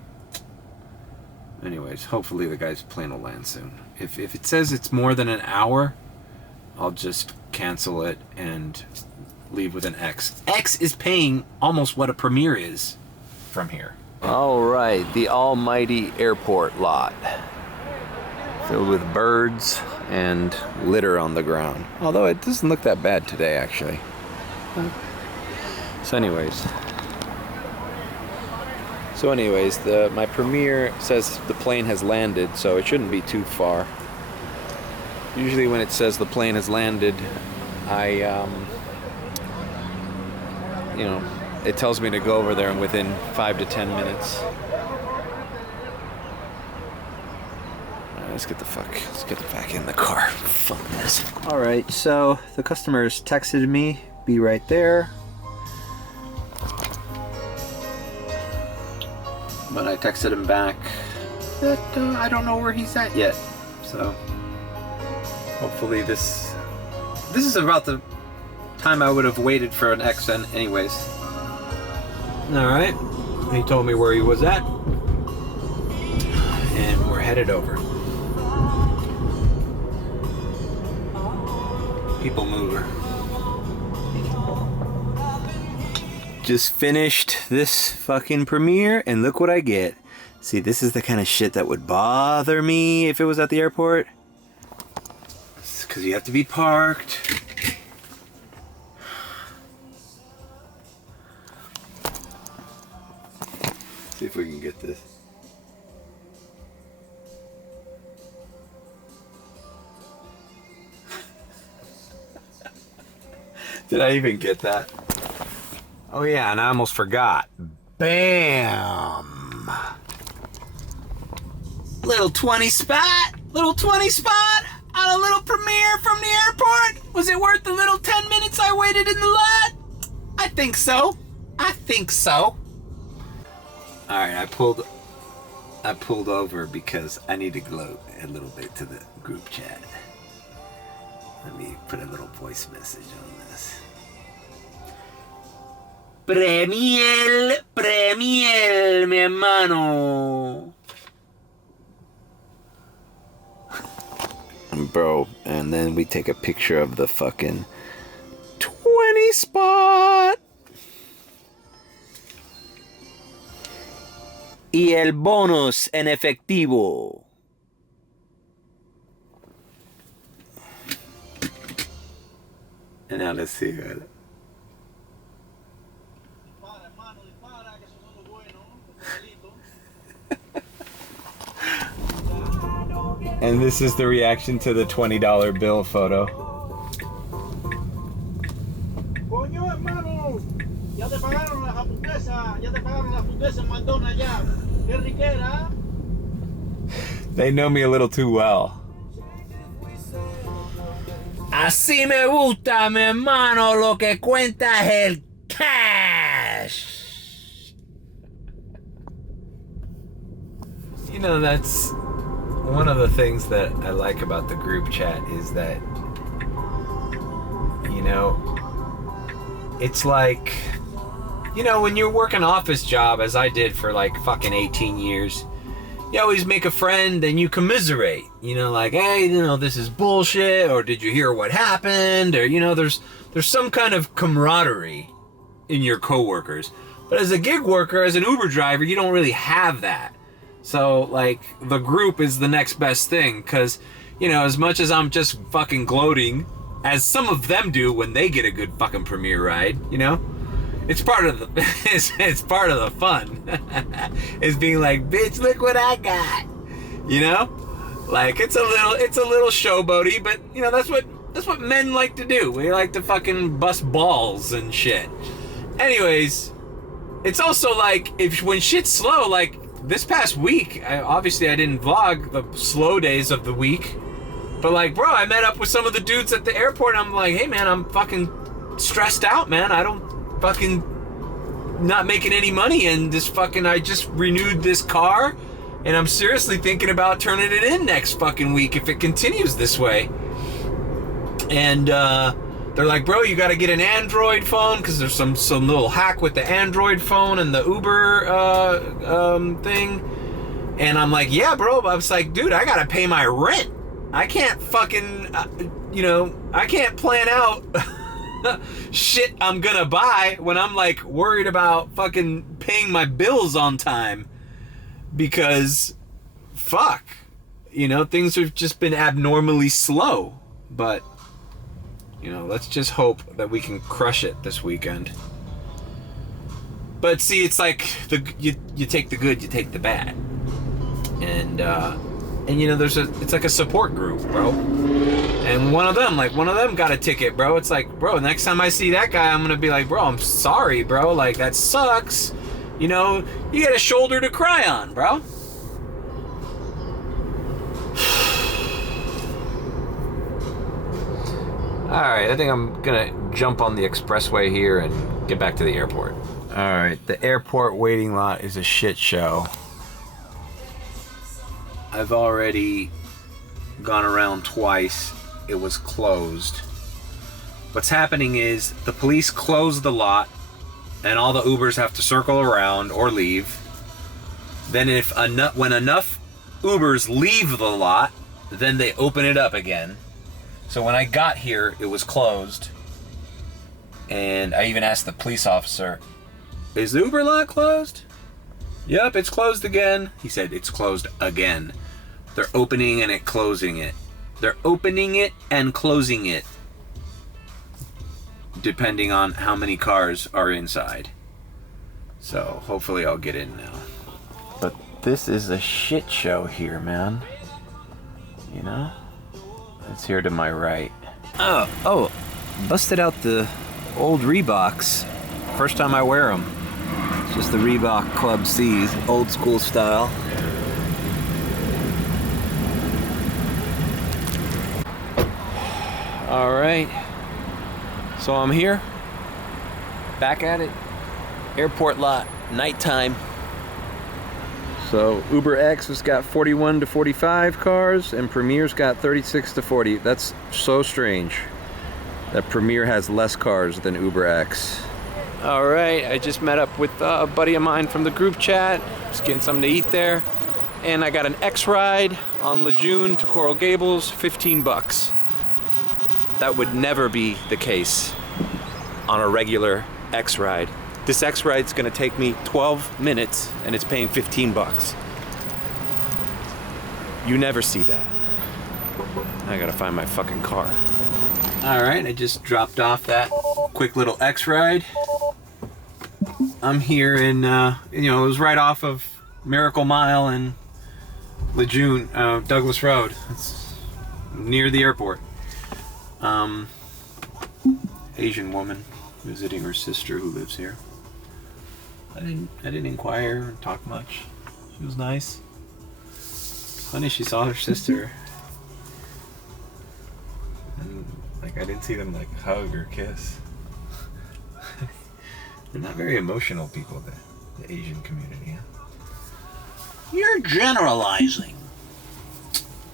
Anyways, hopefully the guy's plane will land soon. If it says it's more than an hour, I'll just cancel it and leave with an X. X is paying almost what a premiere is from here. All right, the almighty airport lot. Filled with birds and litter on the ground. Although it doesn't look that bad today, actually. So anyways, my premiere says the plane has landed, so it shouldn't be too far. Usually when it says the plane has landed, it tells me to go over there within 5 to 10 minutes. Let's get the back in the car. Fuck this. Alright, so the customers texted me, be right there. But I texted him back that I don't know where he's at yet. So hopefully this is about the time I would have waited for an XN anyways. Alright. He told me where he was at. And we're headed over. People mover. Just finished this fucking premiere and look what I get. See, this is the kind of shit that would bother me if it was at the airport. It's because you have to be parked. See if we can get this. Did I even get that? Oh yeah, and I almost forgot. Bam! Little 20 spot on a little premiere from the airport. Was it worth the little 10 minutes I waited in the lot? I think so. Alright, I pulled over because I need to gloat a little bit to the group chat. Let me put a little voice message on this. Premiel, mi hermano. Bro, and then we take a picture of the fucking 20 spot. Y el bonus en efectivo. And now let's see. And this is the reaction to the $20 bill photo. Coño, hermano, ya te pagaron las hamburguesas en McDonald's ya. Qué riquera. They know me a little too well. Así me gusta, mi hermano, lo que cuenta es el cash. You know, that's one of the things that I like about the group chat is that, you know, it's like, you know, when you work an office job, as I did for like fucking 18 years, you always make a friend and you commiserate, you know, like, hey, you know, this is bullshit, or did you hear what happened, or, you know, there's some kind of camaraderie in your coworkers. But as a gig worker, as an Uber driver, you don't really have that. So, like, the group is the next best thing, because, you know, as much as I'm just fucking gloating, as some of them do when they get a good fucking premiere ride, you know, it's part of the it's part of the fun. It's being like, bitch, look what I got, you know, like it's a little showboaty, but you know that's what men like to do. We like to fucking bust balls and shit. Anyways, it's also like when shit's slow, like this past week, I didn't vlog the slow days of the week, but like, bro, I met up with some of the dudes at the airport and I'm like, hey man, I'm fucking stressed out, man. I don't fucking not making any money, and I just renewed this car and I'm seriously thinking about turning it in next fucking week if it continues this way. And they're like, bro, you got to get an Android phone because there's some little hack with the Android phone and the Uber thing. And I'm like, yeah, bro. I was like, dude, I got to pay my rent. I can't fucking, I can't plan out shit I'm gonna buy when I'm like worried about fucking paying my bills on time, because fuck, you know, things have just been abnormally slow. But you know, let's just hope that we can crush it this weekend. But see, it's like you take the good, you take the bad, and you know, it's like a support group, bro. And one of them got a ticket, bro. It's like, bro, next time I see that guy, I'm gonna be like, bro, I'm sorry, bro. Like, that sucks. You know, you got a shoulder to cry on, bro. All right, I think I'm gonna jump on the expressway here and get back to the airport. All right, the airport waiting lot is a shit show. I've already gone around twice. It was closed. What's happening is the police close the lot and all the Ubers have to circle around or leave. Then when enough Ubers leave the lot, then they open it up again. So when I got here, it was closed. And I even asked the police officer, is the Uber lot closed? Yep, it's closed again. He said, it's closed again. They're opening and closing it. They're opening it and closing it, depending on how many cars are inside. So hopefully I'll get in now. But this is a shit show here, man. You know? It's here to my right. Oh, busted out the old Reeboks. First time I wear them. It's just the Reebok Club C's, old school style. All right, so I'm here, back at it, airport lot, nighttime. So Uber X has got 41 to 45 cars, and Premier's got 36 to 40. That's so strange that Premier has less cars than Uber X. All right, I just met up with a buddy of mine from the group chat, just getting something to eat there. And I got an X ride on Lejeune to Coral Gables, 15 bucks. That would never be the case on a regular X ride. This X ride's gonna take me 12 minutes and it's paying 15 bucks. You never see that. I gotta find my fucking car. All right, I just dropped off that quick little X ride. I'm here in, it was right off of Miracle Mile and Lejeune, Douglas Road. It's near the airport. Asian woman visiting her sister who lives here. I didn't inquire or talk much. She was nice. Funny, she saw her sister. And I didn't see them hug or kiss. They're not very emotional people, the Asian community. Huh? You're generalizing.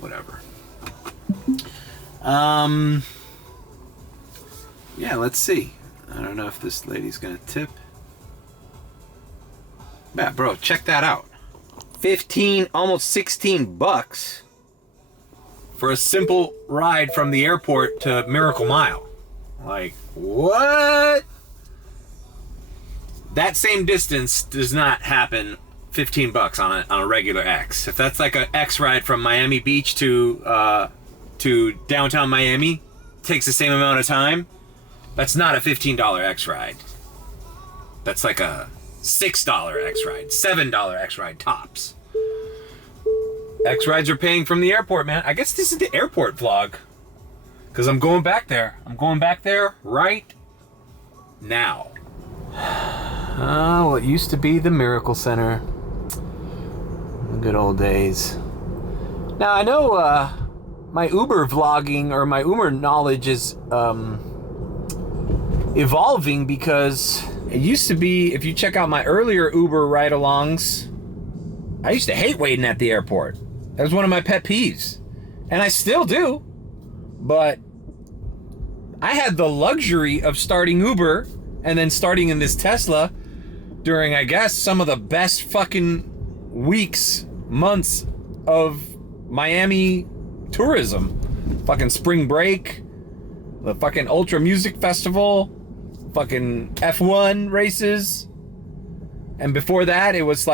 Whatever. Yeah, let's see. I don't know if this lady's gonna tip. Yeah, bro, check that out. 15, almost 16 bucks for a simple ride from the airport to Miracle Mile. Like, what? That same distance does not happen 15 bucks on a regular X. If that's like an X ride from Miami Beach to downtown Miami, takes the same amount of time, that's not a $15 X ride. That's like a $6 X ride, $7 X ride tops. X rides are paying from the airport, man. I guess this is the airport vlog, because I'm going back there. I'm going back there right now. Oh, it used to be the Miracle Center. The good old days. Now, I know my Uber vlogging or my Uber knowledge is evolving, because it used to be, if you check out my earlier Uber ride-alongs, I used to hate waiting at the airport. That was one of my pet peeves. And I still do. But I had the luxury of starting Uber and then starting in this Tesla during, I guess, some of the best fucking weeks, months of Miami tourism. Fucking spring break, the fucking Ultra Music Festival, fucking F1 races. And before that, it was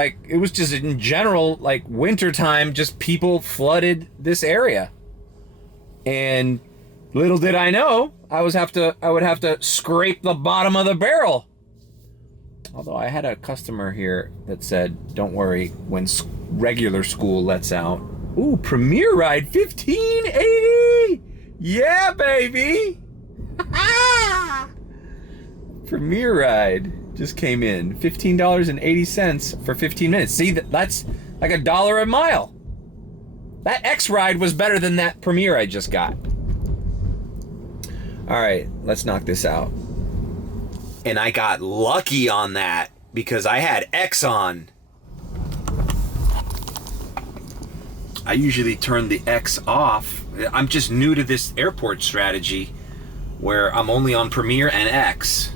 just in general, like wintertime, just people flooded this area. And little did I know, I would have to scrape the bottom of the barrel Although I had a customer here that said, don't worry, when regular school lets out. Ooh, Premier Ride 1580! Yeah, baby! Premier Ride just came in. $15.80 for 15 minutes. See, that's like $1 a mile. That X Ride was better than that Premier I just got. All right, let's knock this out. And I got lucky on that because I had X on. I usually turn the X off. I'm just new to this airport strategy where I'm only on Premier and X.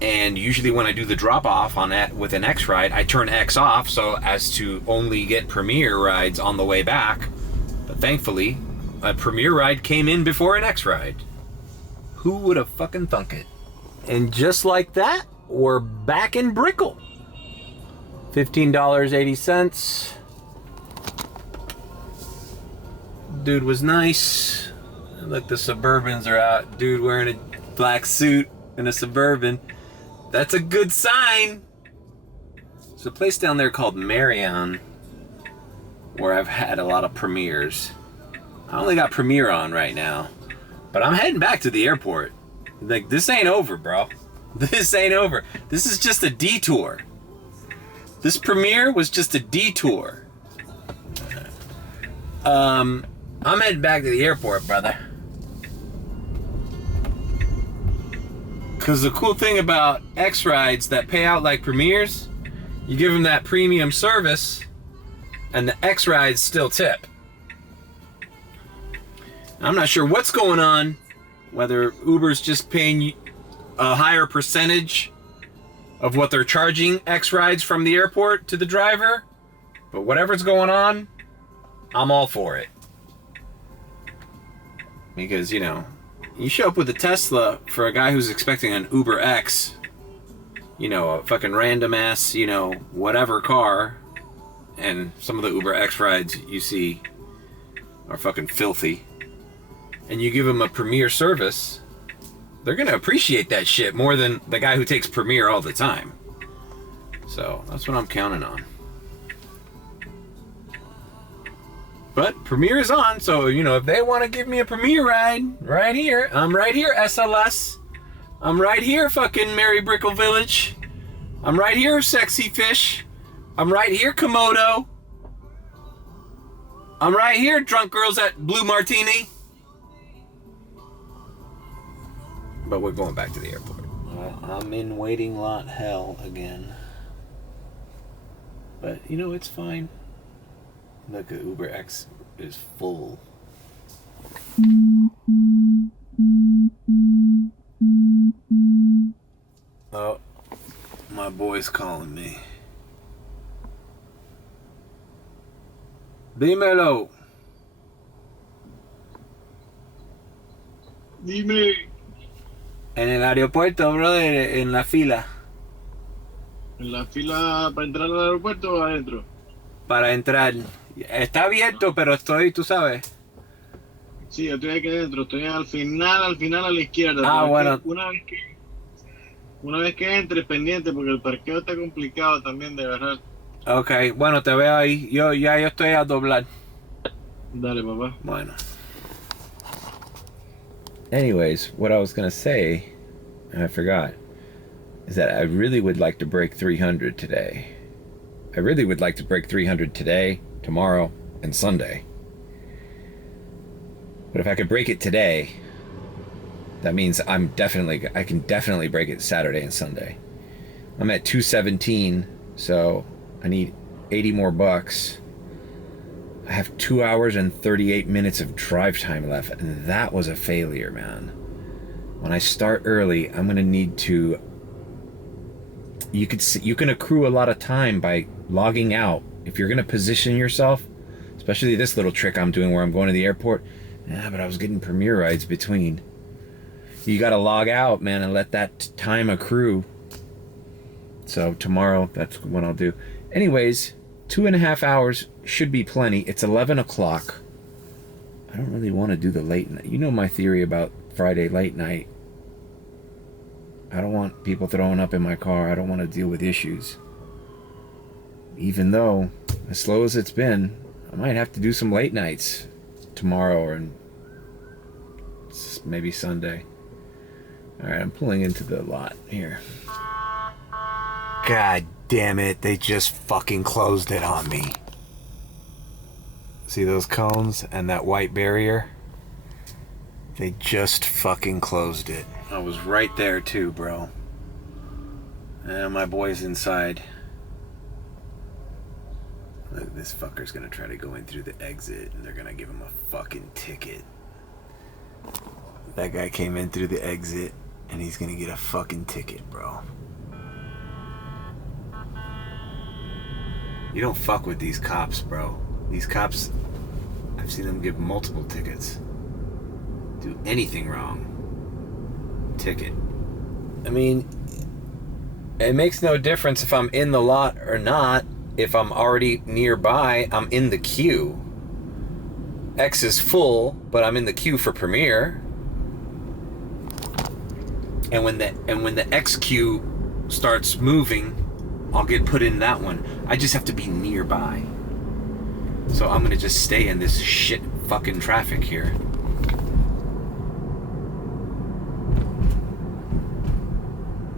And usually when I do the drop off on that with an X ride, I turn X off so as to only get Premier rides on the way back. But thankfully, a Premier ride came in before an X ride. Who would have fucking thunk it? And just like that, we're back in Brickell. $15.80. Dude was nice. Look, the Suburbans are out. Dude wearing a black suit in a Suburban. That's a good sign. There's a place down there called Marion where I've had a lot of Premiers. I only got Premier on right now, but I'm heading back to the airport. Like, this ain't over, bro. This ain't over. This is just a detour. This Premier was just a detour. I'm heading back to the airport, brother. Because the cool thing about X rides that pay out like Premiers, you give them that premium service, and the X rides still tip. I'm not sure what's going on, whether Uber's just paying a higher percentage of what they're charging X rides from the airport to the driver, but whatever's going on, I'm all for it. Because, you know, you show up with a Tesla for a guy who's expecting an Uber X, you know, a fucking random ass, you know, whatever car, and some of the Uber X rides you see are fucking filthy, and you give them a Premier service, they're gonna appreciate that shit more than the guy who takes Premier all the time. So that's what I'm counting on. But Premier is on, so, you know, if they want to give me a Premier ride, right here, I'm right here, SLS. I'm right here, fucking Mary Brickell Village. I'm right here, Sexy Fish. I'm right here, Komodo. I'm right here, Drunk Girls at Blue Martini. But we're going back to the airport. I'm in waiting lot hell again. But, you know, it's fine. Look, the Uber X is full. Oh, my boy's calling me. Dímelo. Dime. En el aeropuerto, brother, en la fila. ¿En la fila para entrar al aeropuerto o adentro? Para entrar. Está abierto, pero estoy, tú sabes. Sí, yo estoy aquí adentro, estoy al final a la izquierda. Ah, bueno. Una vez que entre, pendiente, porque el parqueo está complicado también de agarrar. Ok, bueno, te veo ahí. Yo estoy a doblar. Dale, papá. Bueno. Anyways, what I was gonna say, and I forgot, is that I really would like to break 300 today. I really would like to break 300 today, tomorrow, and Sunday. But if I could break it today, that means I can definitely break it Saturday and Sunday. I'm at 217, so I need 80 more bucks. I have 2 hours and 38 minutes of drive time left, and that was a failure, man. When I start early, I'm gonna need to. You can accrue a lot of time by logging out. If you're gonna position yourself, especially this little trick I'm doing where I'm going to the airport. Yeah, but I was getting Premier rides between. You gotta log out, man, and let that time accrue. So tomorrow, that's what I'll do. Anyways, 2.5 hours should be plenty. It's 11 o'clock. I don't really want to do the late night. You know my theory about Friday late night. I don't want people throwing up in my car. I don't want to deal with issues. Even though, as slow as it's been, I might have to do some late nights tomorrow or maybe Sunday. Alright, I'm pulling into the lot here. God damn it, they just fucking closed it on me. See those cones and that white barrier? They just fucking closed it. I was right there too, bro. And my boy's inside. Look, this fucker's gonna try to go in through the exit and they're gonna give him a fucking ticket. That guy came in through the exit and he's gonna get a fucking ticket, bro. You don't fuck with these cops, bro. These cops, I've seen them give multiple tickets. Do anything wrong, ticket. I mean, it makes no difference if I'm in the lot or not. If I'm already nearby, I'm in the queue. X is full, but I'm in the queue for Premiere. And when the X queue starts moving, I'll get put in that one. I just have to be nearby. So I'm gonna just stay in this shit fucking traffic here.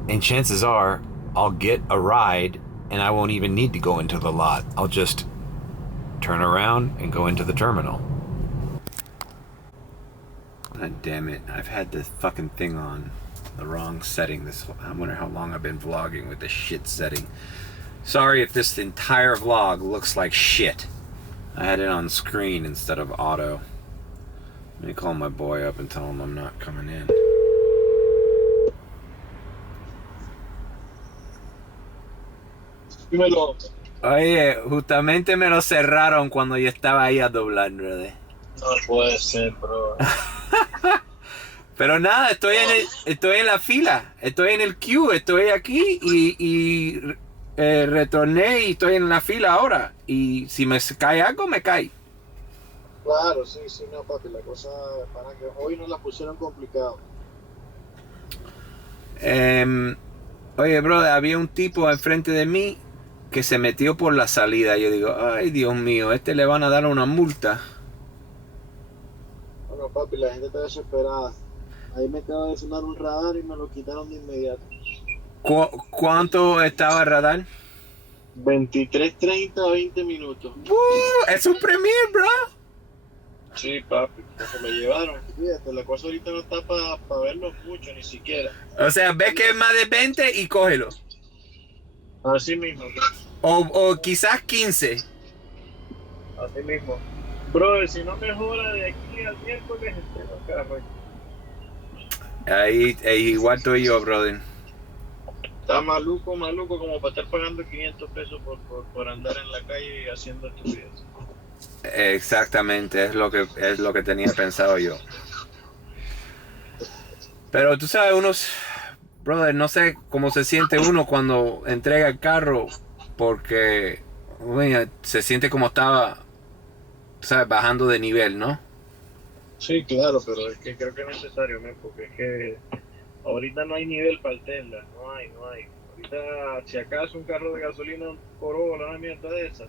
And chances are, I'll get a ride and I won't even need to go into the lot. I'll just turn around and go into the terminal. God damn it, I've had this fucking thing on the wrong setting. I wonder how long I've been vlogging with this shit setting. Sorry if this entire vlog looks like shit. I had it on screen instead of auto. Let me call my boy up and tell him I'm not coming in. Dímelo. Oye, justamente me lo cerraron cuando yo estaba ahí a doblar, brother. No puede ser, bro. Pero nada, estoy en la fila, estoy en el queue, estoy aquí y retorné y estoy en la fila ahora. Y si me cae algo, me cae. Claro, sí, no, papi, la cosa para que hoy nos la pusieron complicado. Oye, brother, había un tipo enfrente de mí que se metió por la salida. Yo digo, ay, Dios mío, le van a dar una multa. Bueno, papi, la gente está desesperada. Ahí me acaba de sonar un radar y me lo quitaron de inmediato. ¿Cuánto estaba el radar? 23:30 a 20 minutos. Es un premier, bro. Sí, papi, se me llevaron. Fíjate, la cosa ahorita no está para vernos mucho, ni siquiera. O sea, ves que es más de 20 y cógelo. Así mismo. O quizás 15. Así mismo. Bro, si no mejora de aquí al miércoles, no, carro. Ahí igual tú y yo, brother. Está maluco como para estar pagando 500 pesos por andar en la calle haciendo estupidez. Exactamente, es lo que tenía pensado yo. Pero tú sabes, brother, no sé cómo se siente uno cuando entrega el carro, porque bueno, se siente como estaba, ¿sabes? Bajando de nivel, ¿no? Sí, claro, pero es que creo que es necesario, ¿no? Porque es que ahorita no hay nivel para el Tesla, no hay. Ahorita, si acaso un carro de gasolina, un Corolla, una mierda de esas,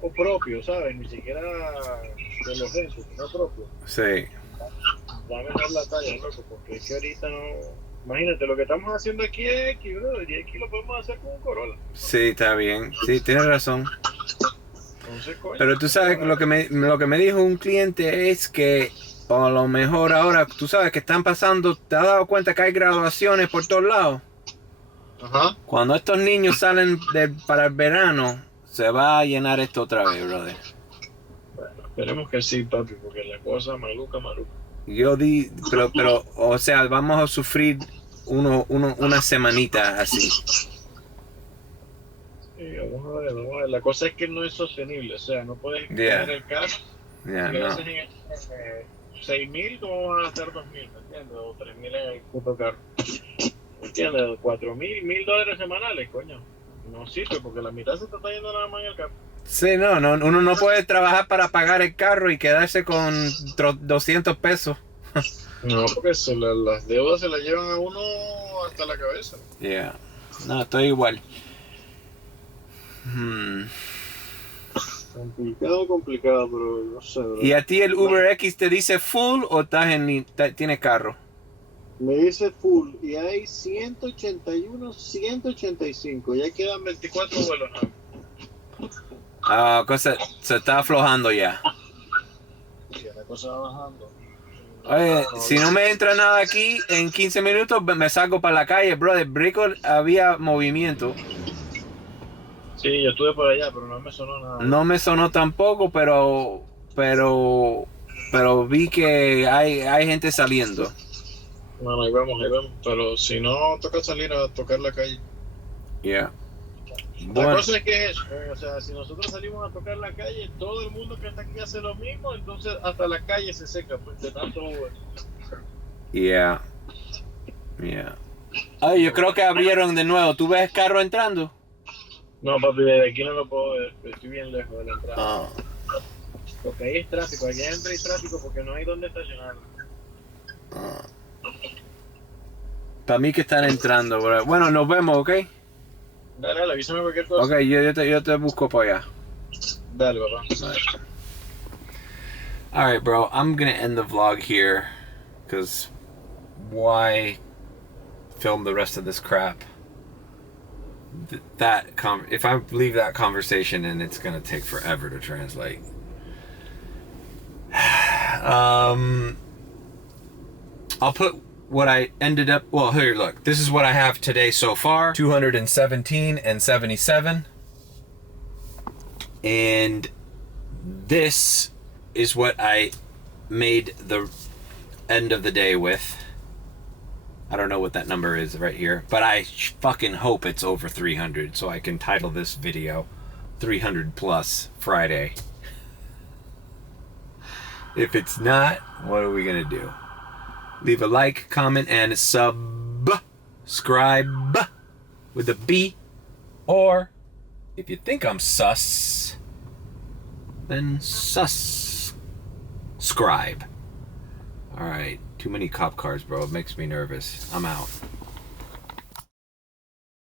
o propio, ¿sabes? Ni siquiera de los rentos, sino propio. Sí. Va a mejor la talla, loco, porque es que ahorita no... Imagínate, lo que estamos haciendo aquí es X, bro, y aquí lo podemos hacer con un Corolla. Sí, está bien. Sí, tienes razón. Entonces, coño, Pero tú sabes, lo que me dijo un cliente es que a lo mejor ahora, tú sabes que están pasando, ¿te has dado cuenta que hay graduaciones por todos lados? Ajá. Cuando estos niños salen para el verano, se va a llenar esto otra vez, brother. Bueno, esperemos que sí, papi, porque la cosa maluca. Pero, o sea, vamos a sufrir una semanita así. Sí, vamos a ver. La cosa es que no es sostenible, o sea, no puedes tener el carro. Ya, Y a no. veces en 6.000, ¿cómo vas a gastar 2.000? ¿Me entiendes? O 3.000 en el puto carro. ¿Me entiendes? 4.000, $1.000 semanales, coño. No sirve porque la mitad se está yendo nada más en el carro. Sí, no, uno no puede trabajar para pagar el carro y quedarse con 200 pesos. No, porque las deudas se las llevan a uno hasta la cabeza. Yeah. No, estoy igual. Complicado, pero no sé. ¿Y a ti el Uber X te dice full o tienes carro? Me dice full y hay 181, 185. Ya quedan 24 vuelos. Se está aflojando ya. Sí, la cosa va bajando. Oye, si no me entra nada aquí, en 15 minutos me salgo para la calle, brother. Brickell había movimiento. Sí, yo estuve por allá, pero no me sonó nada. No me sonó tampoco, pero vi que hay gente saliendo. Bueno, ahí vamos. Pero si no, toca salir a tocar la calle. Yeah. La Bueno, cosa es que o sea, si nosotros salimos a tocar la calle, todo el mundo que está aquí hace lo mismo, entonces hasta la calle se seca, pues de tanto Uber. yeah. Ay, yo creo que abrieron de nuevo. ¿Tú ves carro entrando? No, papi, desde aquí no lo puedo ver, estoy bien lejos de la entrada. Porque ahí es tráfico, allá entra hay tráfico porque no hay donde estacionar. Para mí que están entrando, bro. Bueno, nos vemos, ¿ok? Dale, avísame cualquier cosa. Ok, yo te busco para allá. Dale, papá. Alright, bro. I'm gonna end the vlog here. Because why film the rest of this crap? If I leave that conversation in, it's gonna take forever to translate. I'll put what I ended up. Well, here, look. This is what I have today so far: 217 and 77. And this is what I made the end of the day with. I don't know what that number is right here, but I fucking hope it's over 300 so I can title this video 300 plus Friday. If it's not, what are we gonna do? Leave a like, comment, and subscribe with a B. Or if you think I'm sus, then subscribe. Alright, too many cop cars, bro. It makes me nervous. I'm out.